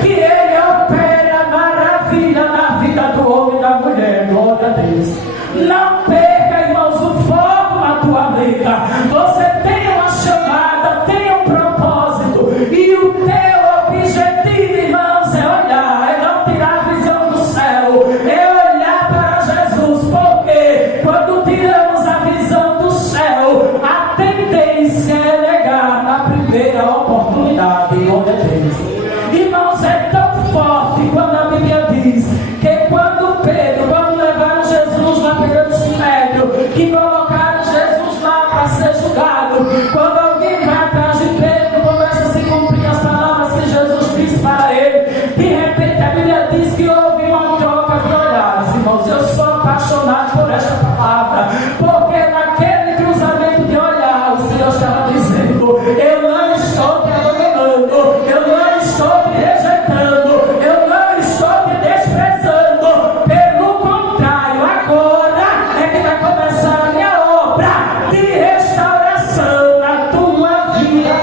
que Ele opera maravilha na vida do homem e da mulher. Glória a Deus. Não perca, irmãos, o foco na tua vida. Você tem uma chamada, tem um propósito, e o teu objetivo, irmãos, é olhar, é não tirar a visão do céu, é olhar para Jesus, porque quando tiramos a visão do céu, a tendência é negar na primeira oportunidade. Glória a Deus. Irmãos, é tão forte quando a Bíblia diz que quando levaram Jesus lá perante o Sinédrio, que colocaram Jesus lá para ser julgado, quando alguém vai atrás de Pedro, começa a se cumprir as palavras que Jesus disse para ele, de repente a Bíblia diz que houve uma troca de olhares. Irmãos, eu sou apaixonado por esta palavra, porque naquele cruzamento de olhar, o Senhor estava dizendo: eu não estou te abandonando, eu não estou te rejeitando, eu não estou te desprezando, pelo contrário, agora é que vai começar a minha obra de restauração na tua vida.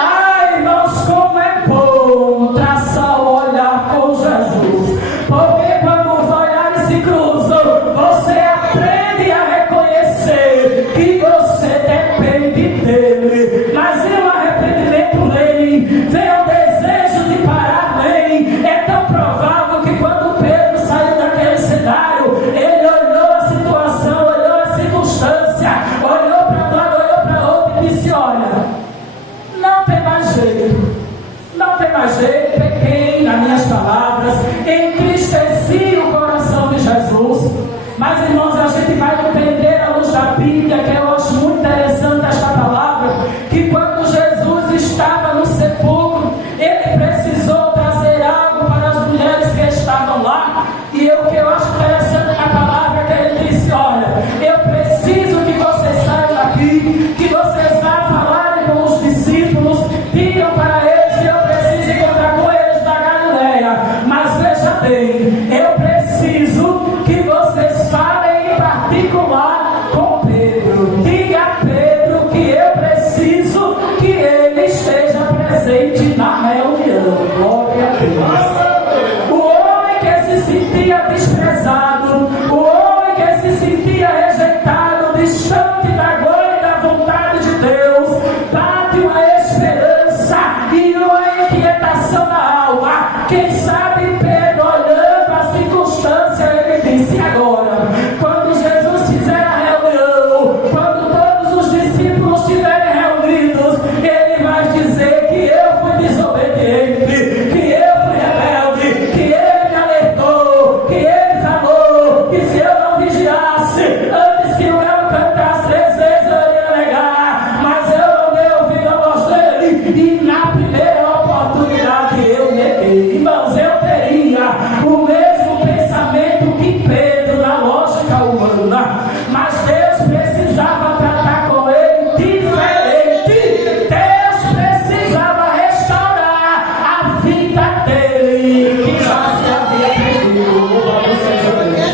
Ai, irmãos, como é bom traçar o olhar com Jesus, porque quando os olhares se cruzam, você aprende a reconhecer que você depende dele. Mas e o arrependimento vem o desejo de parar, vem. É tão provável que quando Pedro saiu daquele cenário, ele olhou a situação, olhou a circunstância, olhou para um lado, olhou para outro e disse: olha, não tem mais jeito, não tem mais jeito, pequei nas minhas palavras, entristeci bem, eu preciso que vocês falem em particular com Pedro. Diga a Pedro que eu preciso que ele esteja presente na reunião. Glória a Deus. O homem que se sentia desprezado, o homem que se sentia rejeitado, distante da glória e da vontade de Deus, bate uma esperança e uma inquietação na alma. Quem sabe Pedro, olhando a circunstância, ele disse: agora, quando Jesus fizer a reunião, quando todos os discípulos estiverem reunidos, ele vai dizer que eu fui desobediente, que eu fui rebelde, que ele me alertou, que ele falou que se eu não vigiasse, antes que o galo cantasse 3 vezes eu ia negar, mas eu não dei ouvido à voz dele, e na primeira oportunidade eu neguei. Irmãos, eu teria o mesmo pensamento que Pedro na lógica humana, mas Deus precisava tratar com ele diferente. Deus precisava restaurar a vida dele, que já se havia perdido. Louvado seja Deus.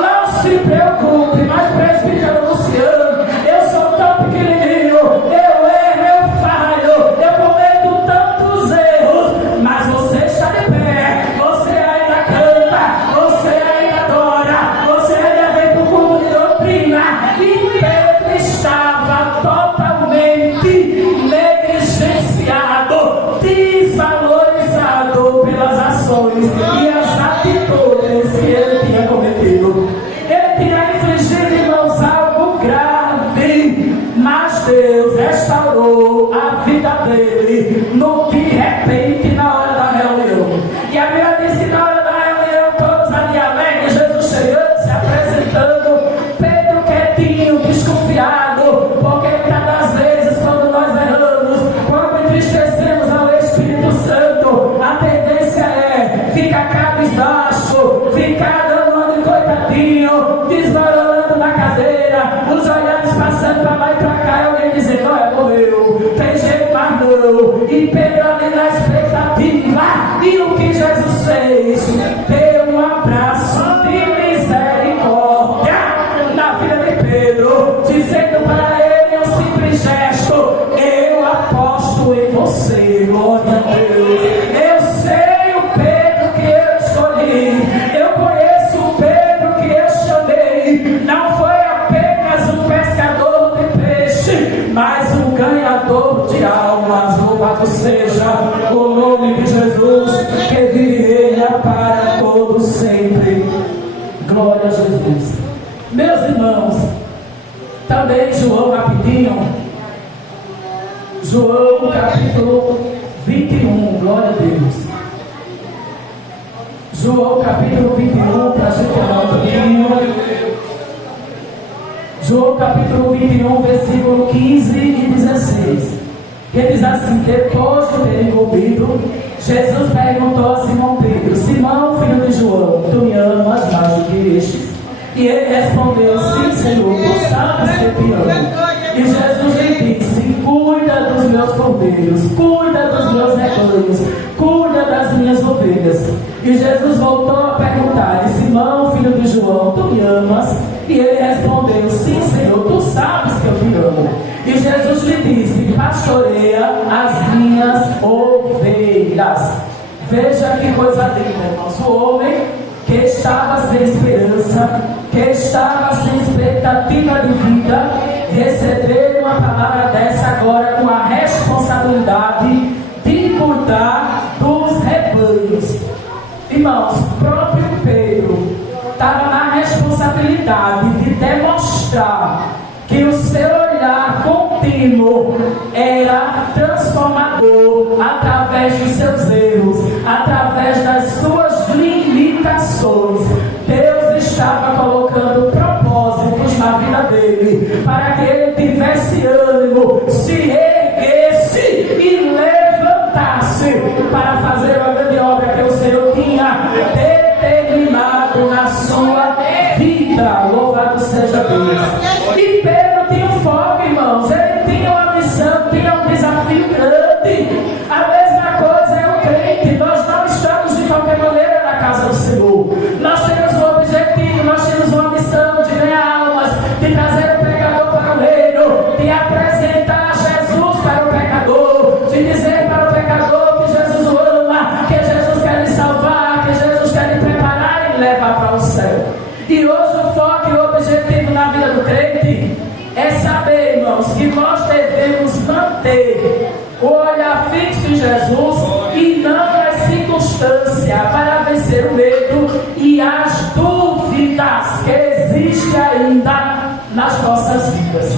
Não se preocupe, mas presbítero Luciano, eu sou tão pequenininho, eu erro, eu falho, eu cometo tantos erros, mas você está de pé, você ainda canta, você ainda adora, você ainda vem para o culto de doutrina. E Pedro estava totalmente negligenciado, desvalorizado pelas ações e as atitudes que ele tinha cometido. Ele tinha infligido, irmãos, algo grave, mas Deus restaurou a vida dele no de repente, na hora da reunião. E a Bíblia diz que na hora da reunião, todos ali alegres, Jesus chegando, se apresentando, Pedro quietinho, desconfiado, porque muitas das vezes, quando nós erramos, quando entristecemos ao Espírito Santo, a tendência é ficar cabisbaixo, ficar dando de coitadinho, desvalorando na cadeira, os olhares passando para lá e para cá, e alguém dizendo: olha, morreu, tem jeito mais não. E Pedro ali na expectativa, e o que Jesus fez? Deu um abraço de misericórdia na vida de Pedro, dizendo para ele um simples gesto: eu aposto em você. Glória a Deus. Eu sei o Pedro que eu escolhi, eu conheço o Pedro que eu chamei. Não foi apenas um pescador de peixe, mas um ganhador de almas. Louvado seja o nome de Jesus, que vive ele para todos sempre. Glória a Jesus. Meus irmãos, também João, rapidinho, João capítulo 21, glória a Deus. João capítulo 21, para a gente olhar um pouquinho. João capítulo 21, versículo 15 e 16. Que diz assim: depois de terem comido, Jesus perguntou a Simão Pedro: Simão, filho de João, tu me amas mais do que estes? E ele respondeu: sim, Senhor, tu sabes que eu te amo. E Jesus lhe disse: cuida dos meus cordeiros, cuida dos meus rebanhos, cuida das minhas ovelhas. E Jesus voltou a perguntar: Simão, filho de João, tu me amas? E ele respondeu: sim, Senhor, tu sabes que eu te amo. E Jesus lhe disse: pastoreia as minhas ovelhas. Veja que coisa linda, irmãos. O homem que estava sem esperança, que estava sem expectativa de vida, receber uma palavra dessa agora com a responsabilidade de cuidar dos rebanhos. Irmãos, próprio Pedro estava na responsabilidade de demonstrar que o seu olhar contínuo era transformador através dos seus erros, através das suas limitações. Deus estava colocando propósitos na vida dele, para que ele tivesse ânimo, se erguesse e levantasse para fazer a grande obra que o Senhor tinha determinado na sua vida. Louvado seja Deus. E Pedro tinha um foco, irmãos. Ele tinha uma missão, tinha um desafio grande. A mesma coisa é o crente. Nós não estamos de qualquer maneira me levar para o céu. E hoje o foco e o objetivo na vida do crente é saber, irmãos, que nós devemos manter o olhar fixo em Jesus e não na circunstância, para vencer o medo e as dúvidas que existem ainda nas nossas vidas.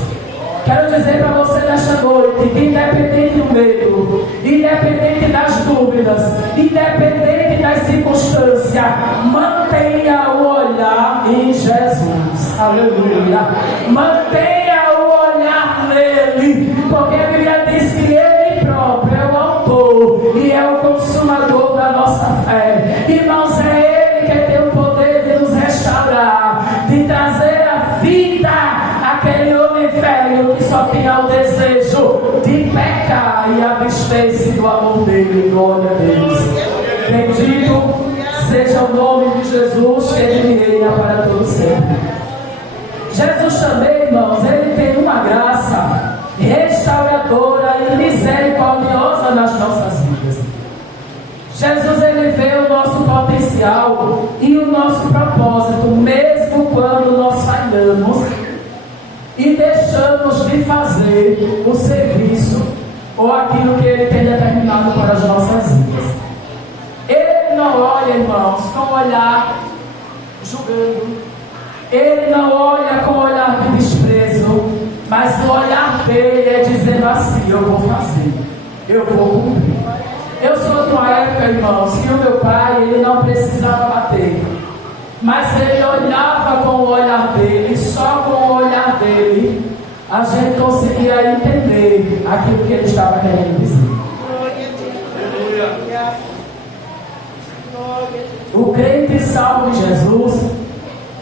Quero dizer para você nesta noite que independente do medo, independente das dúvidas, independente das circunstâncias, mantenha o olhar em Jesus. Aleluia. Mantenha o olhar nele, porque a Bíblia diz que ele próprio é o autor e é o consumador da nossa fé. Irmãos, é ele que tem o poder de nos restaurar, de trazer a vida àquele homem velho que só tinha o desejo de pecar e abster-se do amor dele. Glória a Deus. Bendito seja o nome de Jesus, que ele reina para todo sempre. Jesus também, irmãos, ele tem uma graça restauradora e misericordiosa nas nossas vidas. Jesus, ele vê o nosso potencial e o nosso propósito, mesmo quando nós falhamos e deixamos de fazer o serviço ou aquilo que ele tem determinado para as nossas vidas. Ele não olha, irmãos, com o olhar julgando. Ele não olha com o olhar de desprezo, mas o olhar dele é dizendo assim: eu vou fazer, eu vou cumprir. Eu sou de uma época, irmãos, que o meu pai, ele não precisava bater, mas ele olhava com o olhar dele, só com o olhar dele a gente conseguia entender aquilo que ele estava querendo dizer. O crente salvo em Jesus,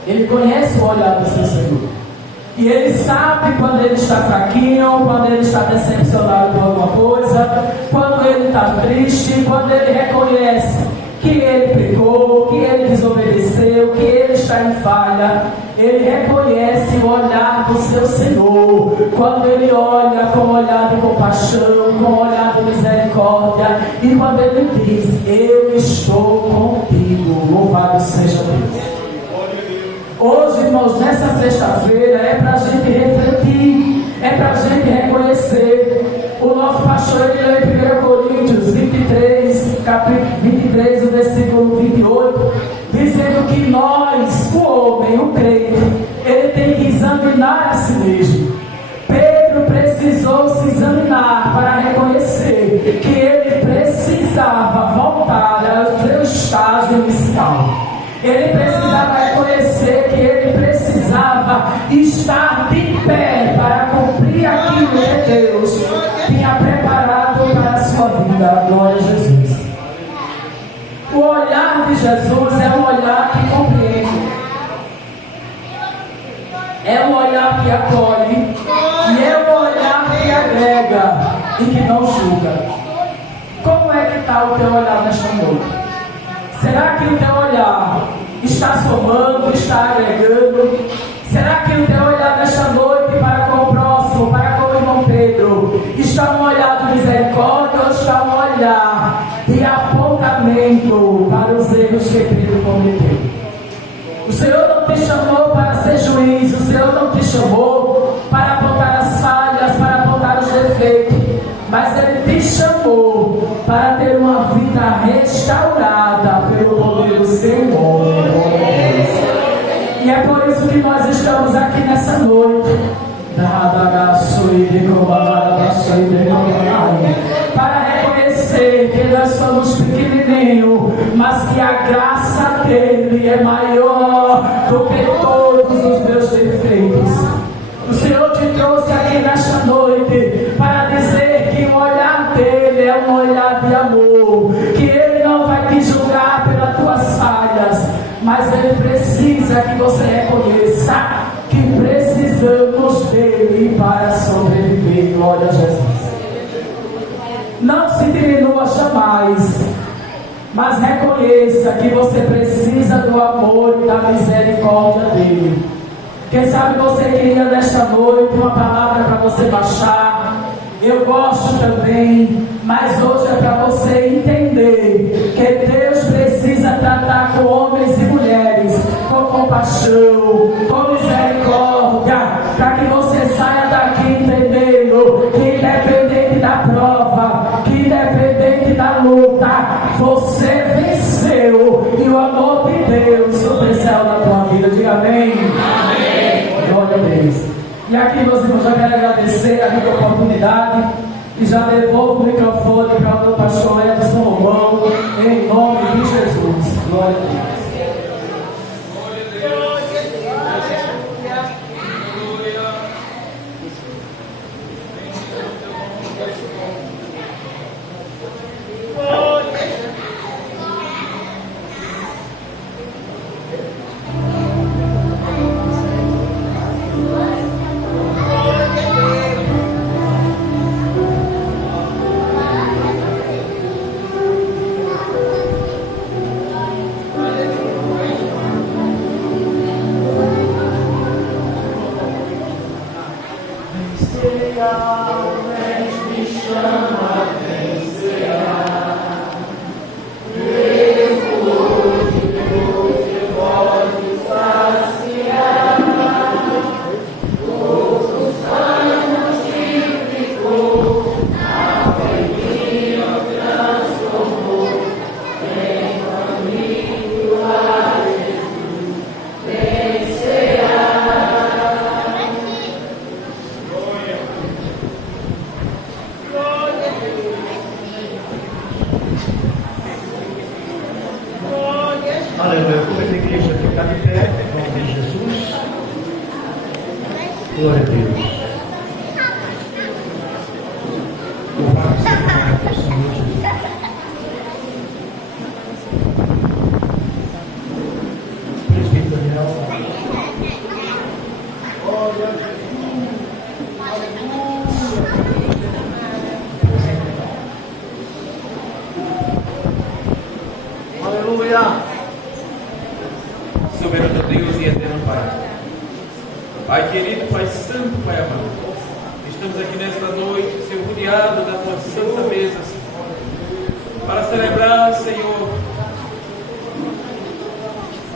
ele conhece o olhar do seu Senhor. E ele sabe quando ele está fraquinho, quando ele está decepcionado com alguma coisa, quando ele está triste, quando ele reconhece que ele pecou, que ele desobedeceu, que ele está em falha. Ele reconhece o olhar do seu Senhor, quando ele olha com um olhar de compaixão, com um olhar de misericórdia, e quando ele diz: eu estou contigo. Louvado seja Deus. Hoje, irmãos, nessa sexta-feira é para a gente refletir, é para a gente reconhecer. O nosso pastor, ele leu em 1 Coríntios 23, capítulo 23, o versículo 28, dizendo que nós, o homem, o crente, ele tem que examinar a si mesmo. Pedro precisou se examinar para reconhecer que ele precisava voltar ao seu estágio inicial. Ele precisava reconhecer que ele precisava estar de pé para cumprir aquilo que Deus tinha preparado para a sua vida. Glória a Jesus. O olhar de Jesus é um olhar que compreende, é um olhar que acolhe e é um olhar que agrega e que não julga. Como é que está o teu olhar nesta noite? Será que o teu olhar está somando, está agregando? Será que o teu olhar nesta noite para com o próximo, para com o irmão Pedro, está um olhar de misericórdia ou está um olhar de apontamento para os erros que Pedro cometeu? O Senhor não te chamou para ser juiz, o Senhor não te chamou para apontar as falhas, para apontar os defeitos, mas Ele te chamou para ter uma vida restaurada pelo poder do seu nome. E é por isso que nós estamos aqui nessa noite, para reconhecer que nós somos pequenininhos, mas que a graça dele é maior do que todos os meus defeitos. O Senhor te trouxe aqui nesta noite para dizer que o olhar dele é um olhar de amor, que ele não vai te julgar pelas tuas falhas, mas ele precisa que você reconheça que precisamos dele para sobreviver. Glória a Jesus. Não se diminua jamais, mas reconheça que você precisa do amor e da misericórdia dele. Quem sabe você queria nesta noite uma palavra para você baixar. Eu gosto também, mas hoje é para você entender que Deus precisa tratar com homens e mulheres compaixão, com misericórdia, para que você saia daqui entendendo que independente da prova, que independente da luta, você venceu e o amor de Deus sobrecel na tua vida. Diga amém. Amém. Glória a Deus. E aqui, meus irmãos, já quero agradecer a minha oportunidade e já devolvo o microfone para o meu pastor Edson Romão, em nome de Jesus. Glória a Deus. Aleluia. Convido a igreja a ficar de pé, em nome de Jesus. Glória a Deus. Louvado seja o Senhor Jesus. Presbítero Daniel. Glória a Jesus. Aleluia. Soberano Deus e eterno Pai. Pai querido, Pai santo, Pai amado, estamos aqui nesta noite, Senhor, rodeado da tua santa mesa, Senhor, para celebrar, Senhor,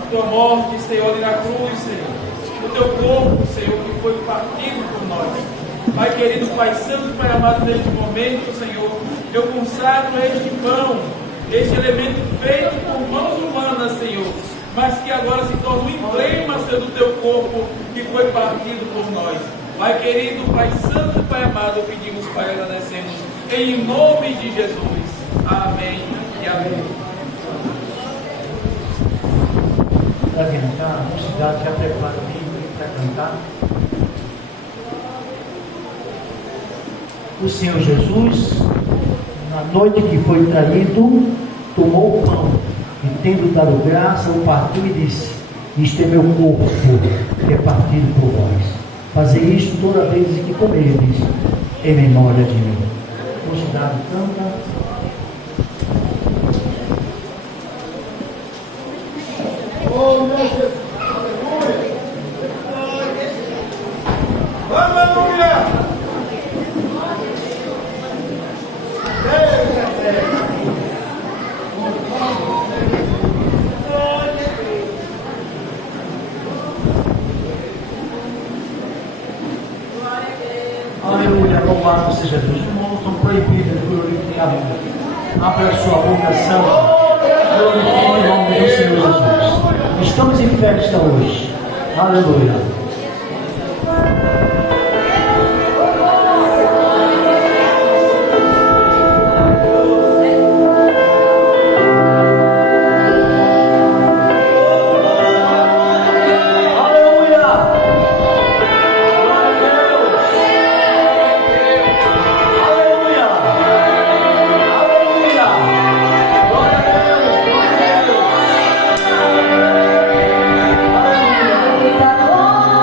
a tua morte, Senhor, ali na cruz, Senhor, o teu corpo, Senhor, que foi partido por nós. Pai querido, Pai santo, Pai amado, neste momento, Senhor, eu consagro este pão, este elemento feito por mãos humanas, Senhor, mas que agora se torna um emblema, Senhor, do teu corpo que foi partido por nós. Pai querido, Pai santo, Pai amado, pedimos, Pai, agradecemos em nome de Jesus. Amém e amém. Para cantar, a mocidade já prepara o livro para cantar. O Senhor Jesus, na noite que foi traído, tomou o pão e, tendo dado graça, o partiu e disse: isto é meu corpo, que é partido por vós. Fazei isto toda vez que comerdes, em memória de mim. Mocidade canta. Oh, meu Jesus! Aleluia! Aleluia! Aleluia, louvado seja Deus. Os irmãos estão proibidos de glorificar a Bíblia. Abra a sua boca, santa. Glorifique o nome do Senhor Jesus. Estamos em festa hoje. Aleluia. Oh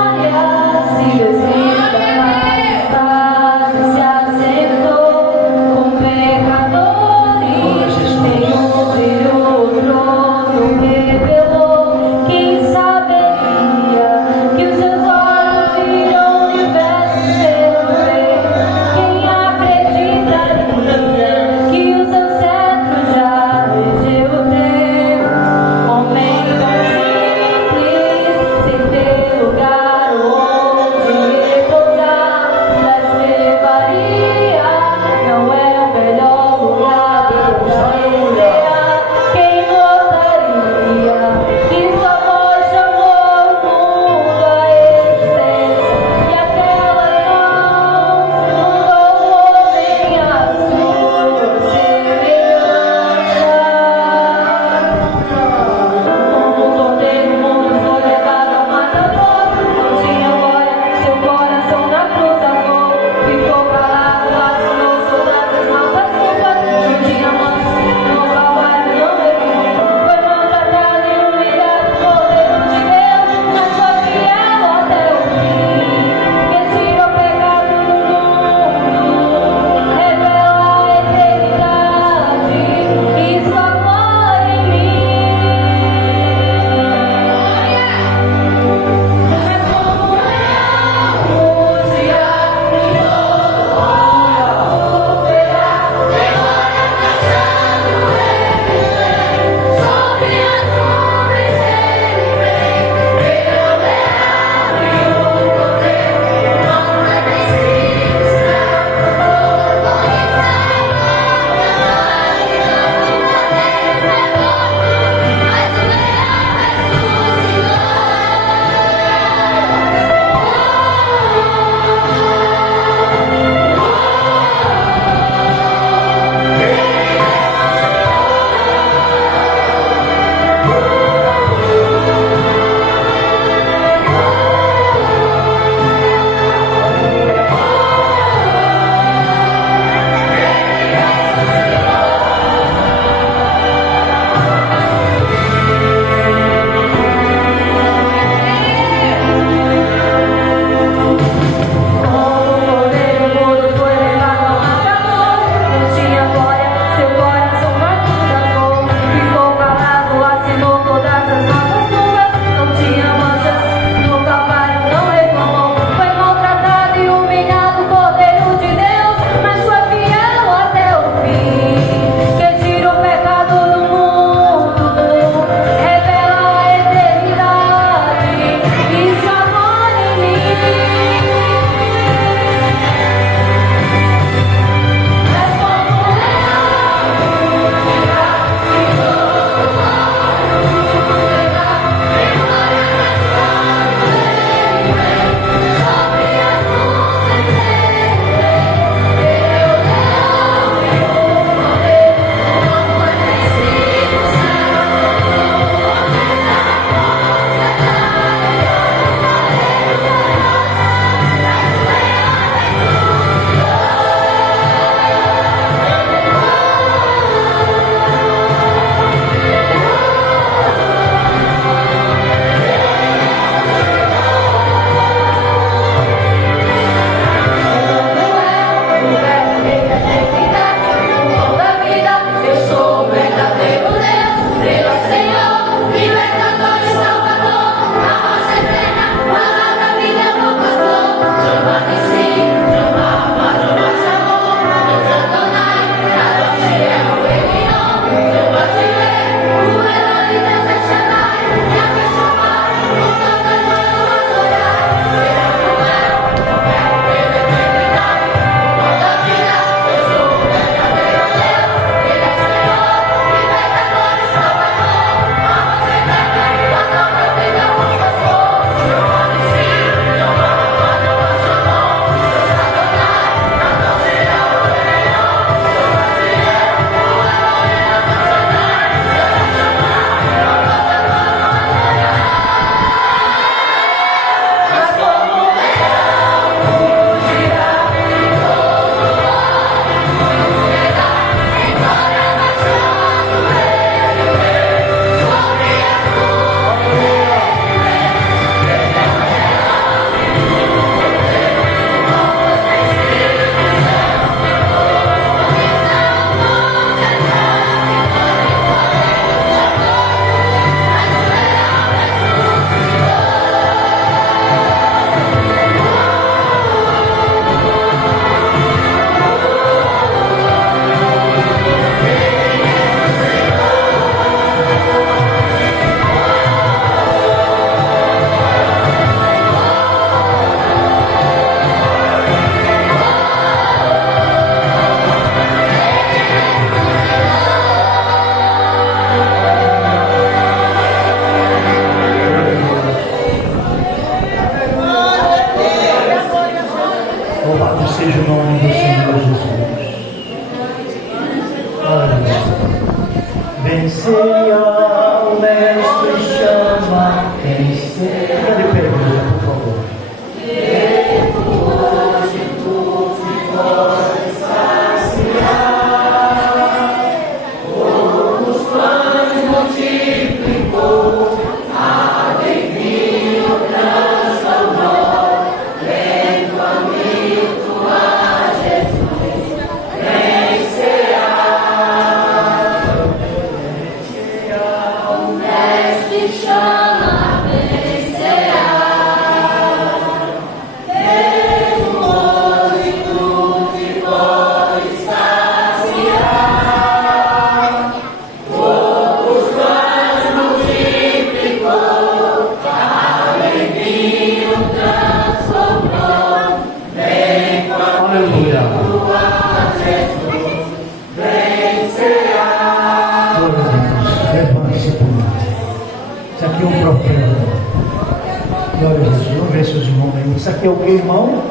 Isso aqui é o que, irmão?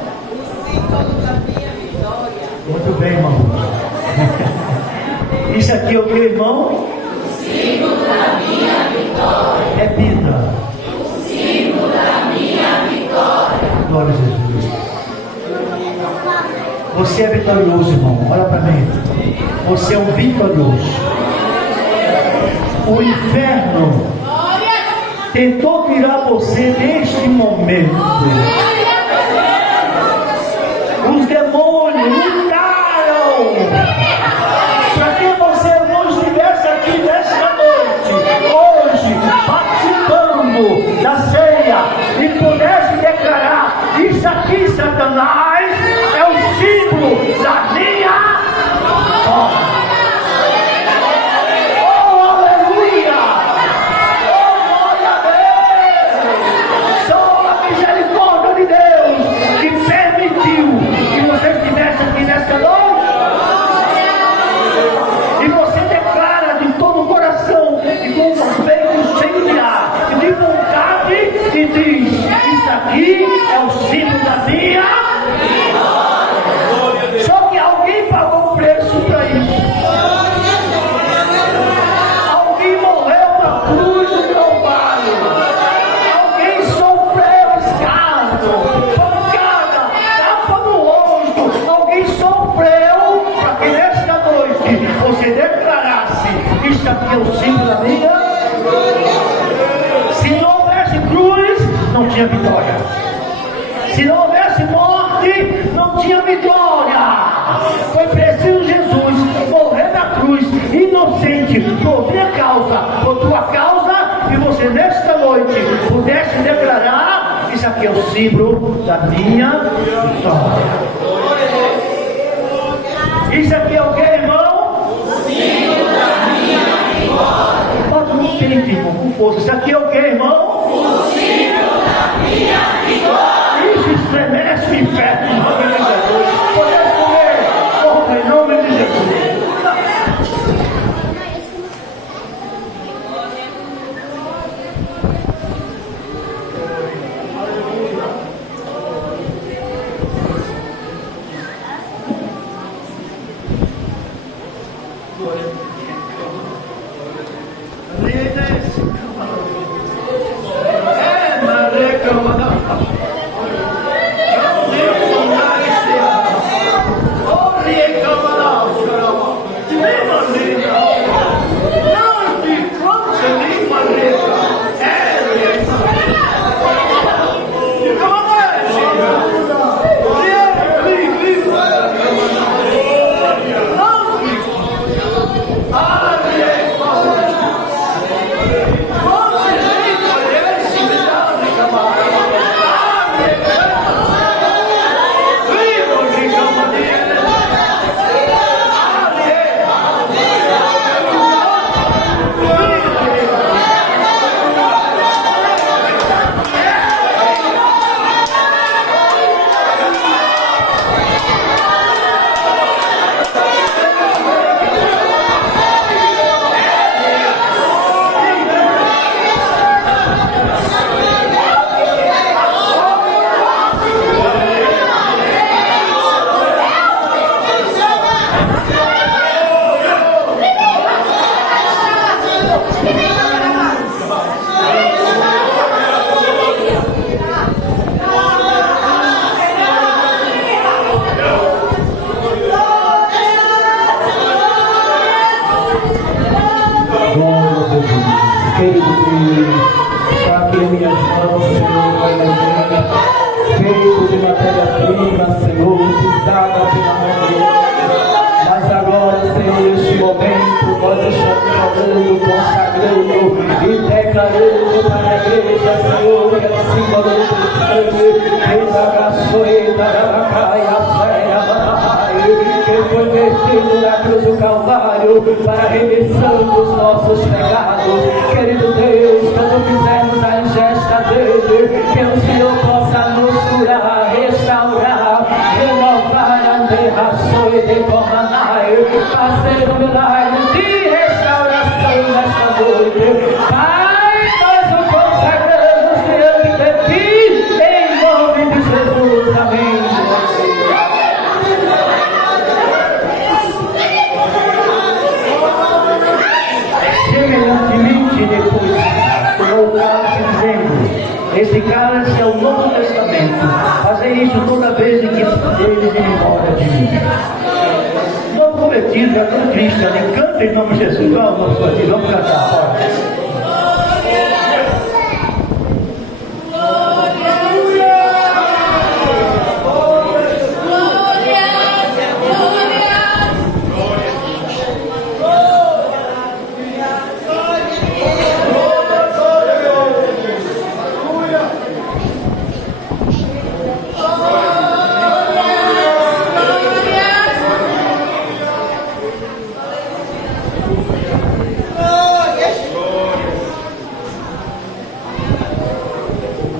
Muito bem, irmão. Isso aqui é o que, irmão? O símbolo da minha vitória. Repita. O símbolo da minha vitória. Glória a Jesus. Você é vitorioso, irmão. Olha para mim. Você é um vitorioso. O inferno tentou tirar você neste momento. Os demônios lutaram para que você não estivesse aqui nesta noite, hoje, participando da ceia e pudesse declarar: isso aqui, Satanás, é o símbolo da minha vitória. E diz: isso aqui é o símbolo da minha vitória. Só que alguém pagou o preço para isso. Alguém morreu na cruz do Calvário. Alguém sofreu escárnio, pancada, tapa no rosto. Alguém sofreu para que nesta noite você declarasse: isso aqui é o símbolo da minha vitória. Não tinha vitória. Se não houvesse morte, não tinha vitória. Foi preciso Jesus morrer na cruz, inocente, por minha causa, por tua causa, e você nesta noite pudesse declarar: isso aqui é o símbolo da minha vitória. Isso aqui é o que, irmão? O símbolo da minha vitória. Bota no peito, irmão, com força. Isso aqui é o que, irmão? O símbolo da minha vitória. Isso estremece o inferno, em nome de Jesus. Podemos comer, em nome de Jesus. Consagrando e declarando para a igreja, Senhor, é o símbolo do sangue, que foi vertido na cruz do Calvário para a remissão dos nossos pecados. Querido Deus, quando fizermos a ingesta dele, que o Senhor possa nos curar, restaurar, renovar a derração e decomanar, fazer um milagre de restauração nesta noite. Pai, nós o consagramos diante de ti, em nome de Jesus. Amém. Semelhantemente, depois tomou o cálice, dizendo: esse cálice é o Novo Testamento, fazei isso toda vez em que eles irem embora de mim. Novo convertido, já todo cristiano, canta em nome de Jesus. Vamos, nosso convertido, vamos cantar, pode.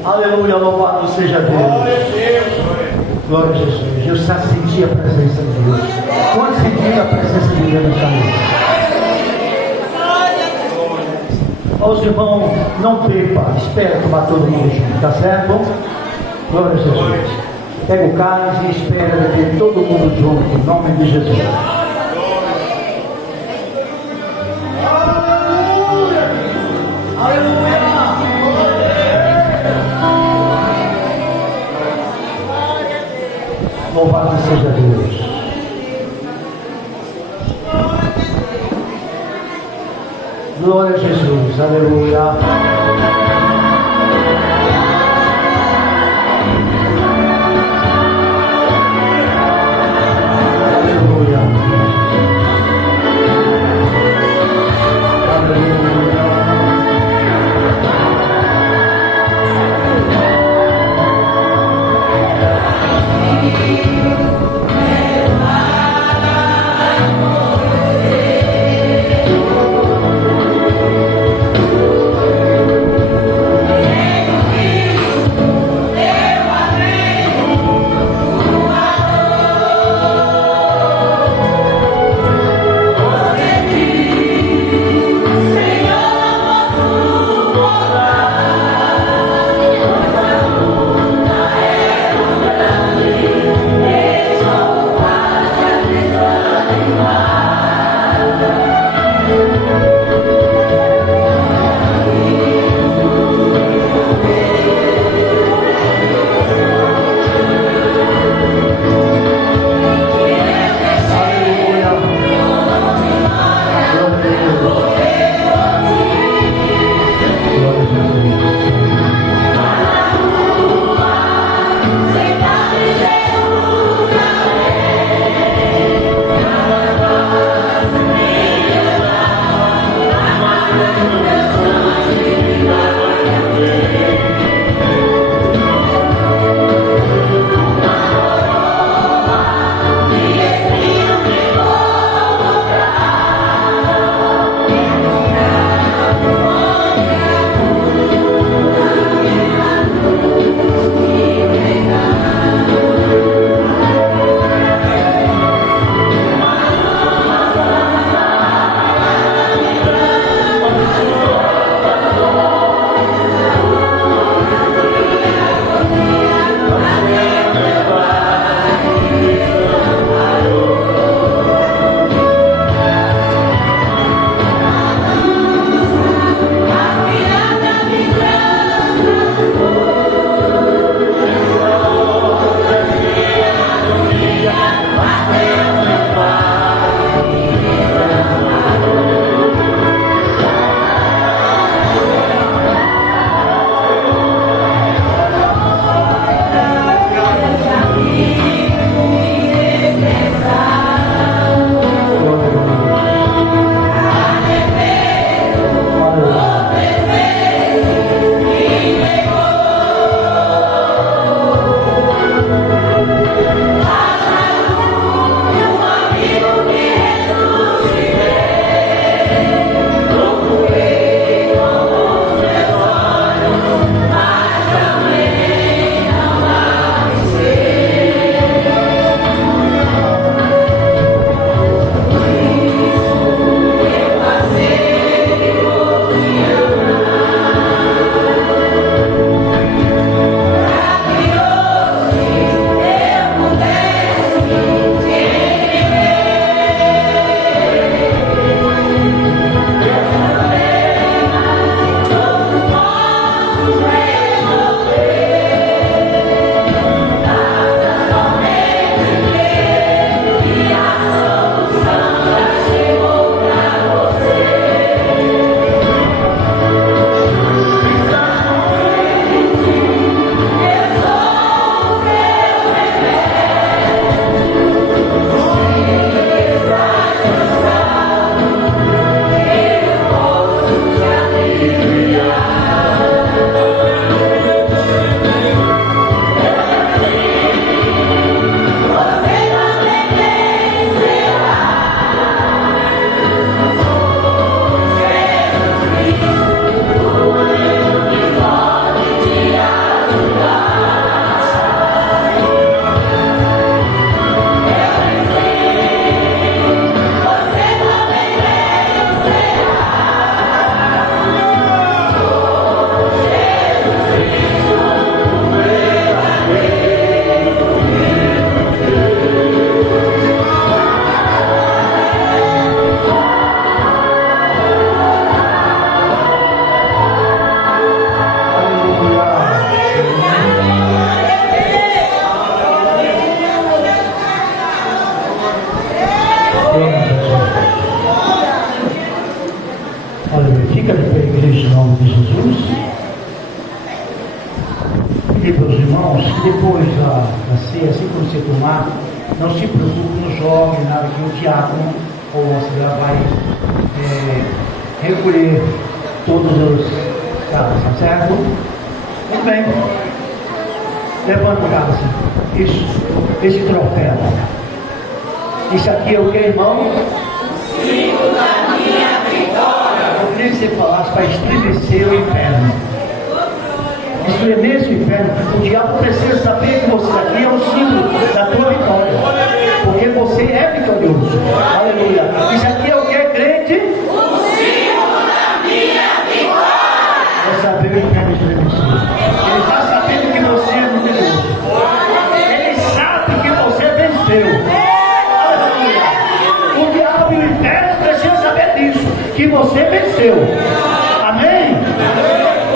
Aleluia, louvado seja Deus. Glória a Jesus. Eu já senti a presença de Deus. Quando senti a presença de Deus nesta noite? Os irmãos, não beba, espera tomar todo mundo junto, tá certo? Glória a Jesus. Pega o cálice e espera beber todo mundo junto, em nome de Jesus. Aleluia. Louvado seja Deus. Glória a Jesus. Aleluia. pedir para os irmãos que depois da ceia, assim quando você tomar, não se preocupe, não jogue nada, que o diácono ou a senhora vai recolher todos os cálices, tá certo? Muito bem. Levanta o cálice. Isso, esse troféu. Isso aqui é o que, irmão? Símbolo da minha vitória. Eu queria que você falasse para estremecer o inferno. Estremecer o inferno. O diabo precisa saber que você aqui é um símbolo da tua vitória. Porque você é vitorioso. Aleluia. Isso aqui é o que, crente? O símbolo da minha vitória. É saber o inferno estremecer. Ele está sabendo que você é vitorioso. Ele sabe que você venceu. O diabo e o inferno precisam saber disso, que você venceu. Amém?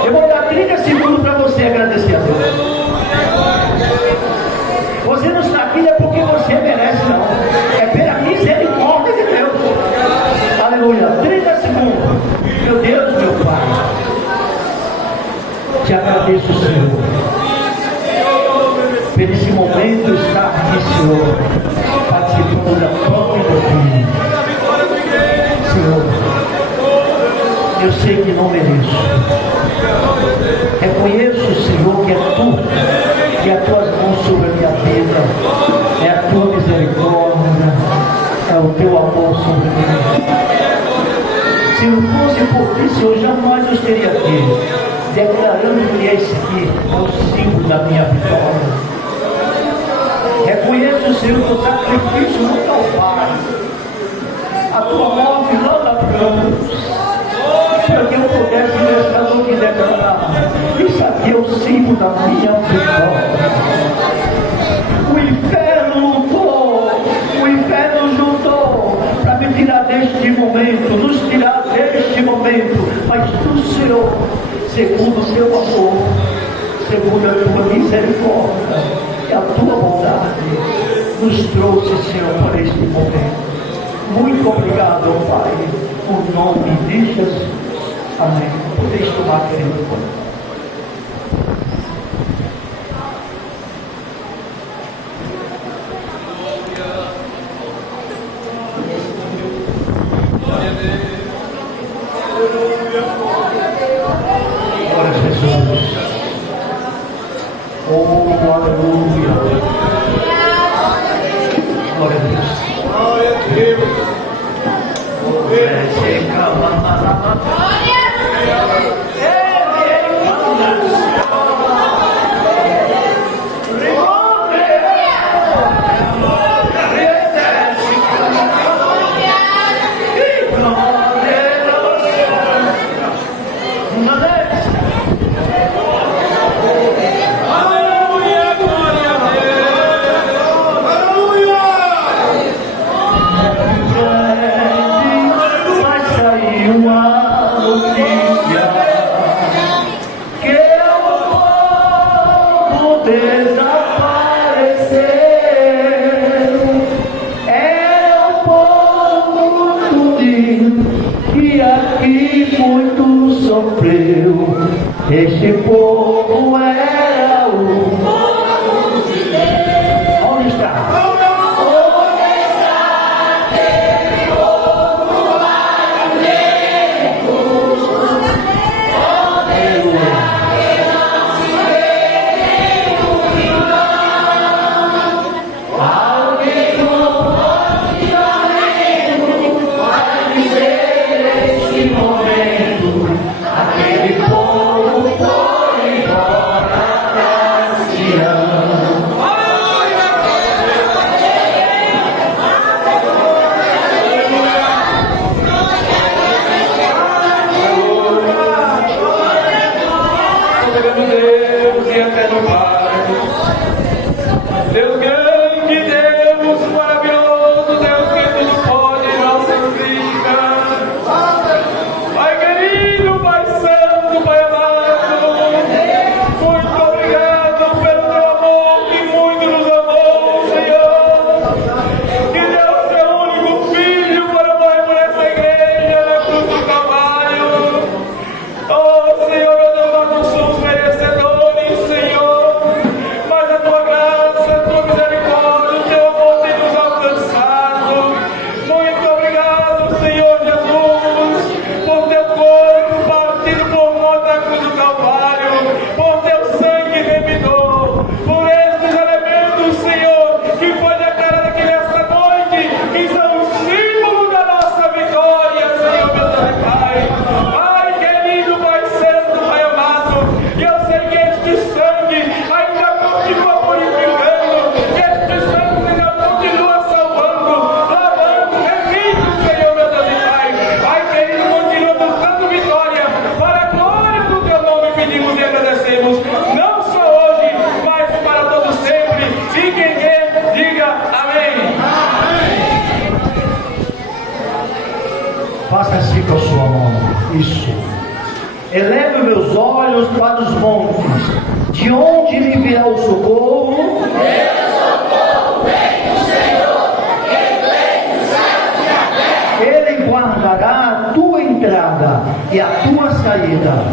Eu vou dar 30 segundos para você agradecer a Deus. Você não está aqui não é porque você merece, não. É pela misericórdia de Deus. Aleluia. 30 segundos. Meu Deus, meu Pai, te agradeço, Senhor, por esse momento estar aqui, Senhor, participando da própria doutrina. Senhor, eu sei que não mereço. Reconheço, Senhor, que é Tu, que as Tuas mãos sobre a minha vida, é a Tua misericórdia, é o Teu amor sobre mim. Se não fosse por Ti, Senhor, jamais eu estaria aqui, declarando que esse aqui é o símbolo da minha vitória. Reconheço, Senhor, o teu sacrifício no Calvário, a tua morte lá na cruz, para que eu pudesse nessa noite declarar: isso aqui é o símbolo da minha vitória. O inferno lutou para me tirar deste momento, nos tirar deste momento, mas tu, Senhor, segundo o teu amor, segundo a tua misericórdia, a tua bondade nos trouxe, Senhor, para este momento. Muito obrigado, Pai, por nome de Jesus. Amém. Podeis tomar, querido. Glória a Jesus. Oh, aleluia. Glória a Deus. Glória a Deus. Este povo era o povo de Deus. Onde está? Onde está aquele povo lamento? Onde está que não se vê nenhum irmão? Alguém com posicionamento vai dizer nesse momento: aquele povo foi embora pra Sião. Soberano Deus e eterno Pai, Deus grande, Deus maravilhoso, Deus que tudo pode, não santifica. Pai querido, Pai santo, Pai amado, muito obrigado pelo teu amor que muito nos amou, Senhor, que deu seu único filho para morrer por essa igreja na cruz do Calvário. Oh Senhor, meu Deus, nós não somos merecedores, Senhor, para os montes. De onde lhe virá o socorro? Ele guardará a tua entrada e a tua saída.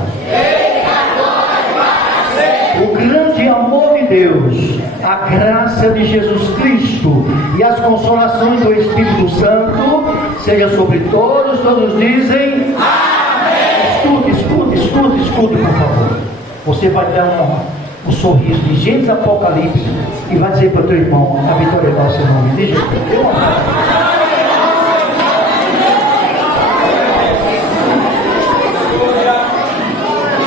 O grande amor de Deus, a graça de Jesus Cristo e as consolações do Espírito Santo seja sobre todos. Todos dizem amém. Escute, por favor. Você vai dar um sorriso de Gênesis Apocalipse e vai dizer para o teu irmão: a vitória é nossa em nome de Jesus.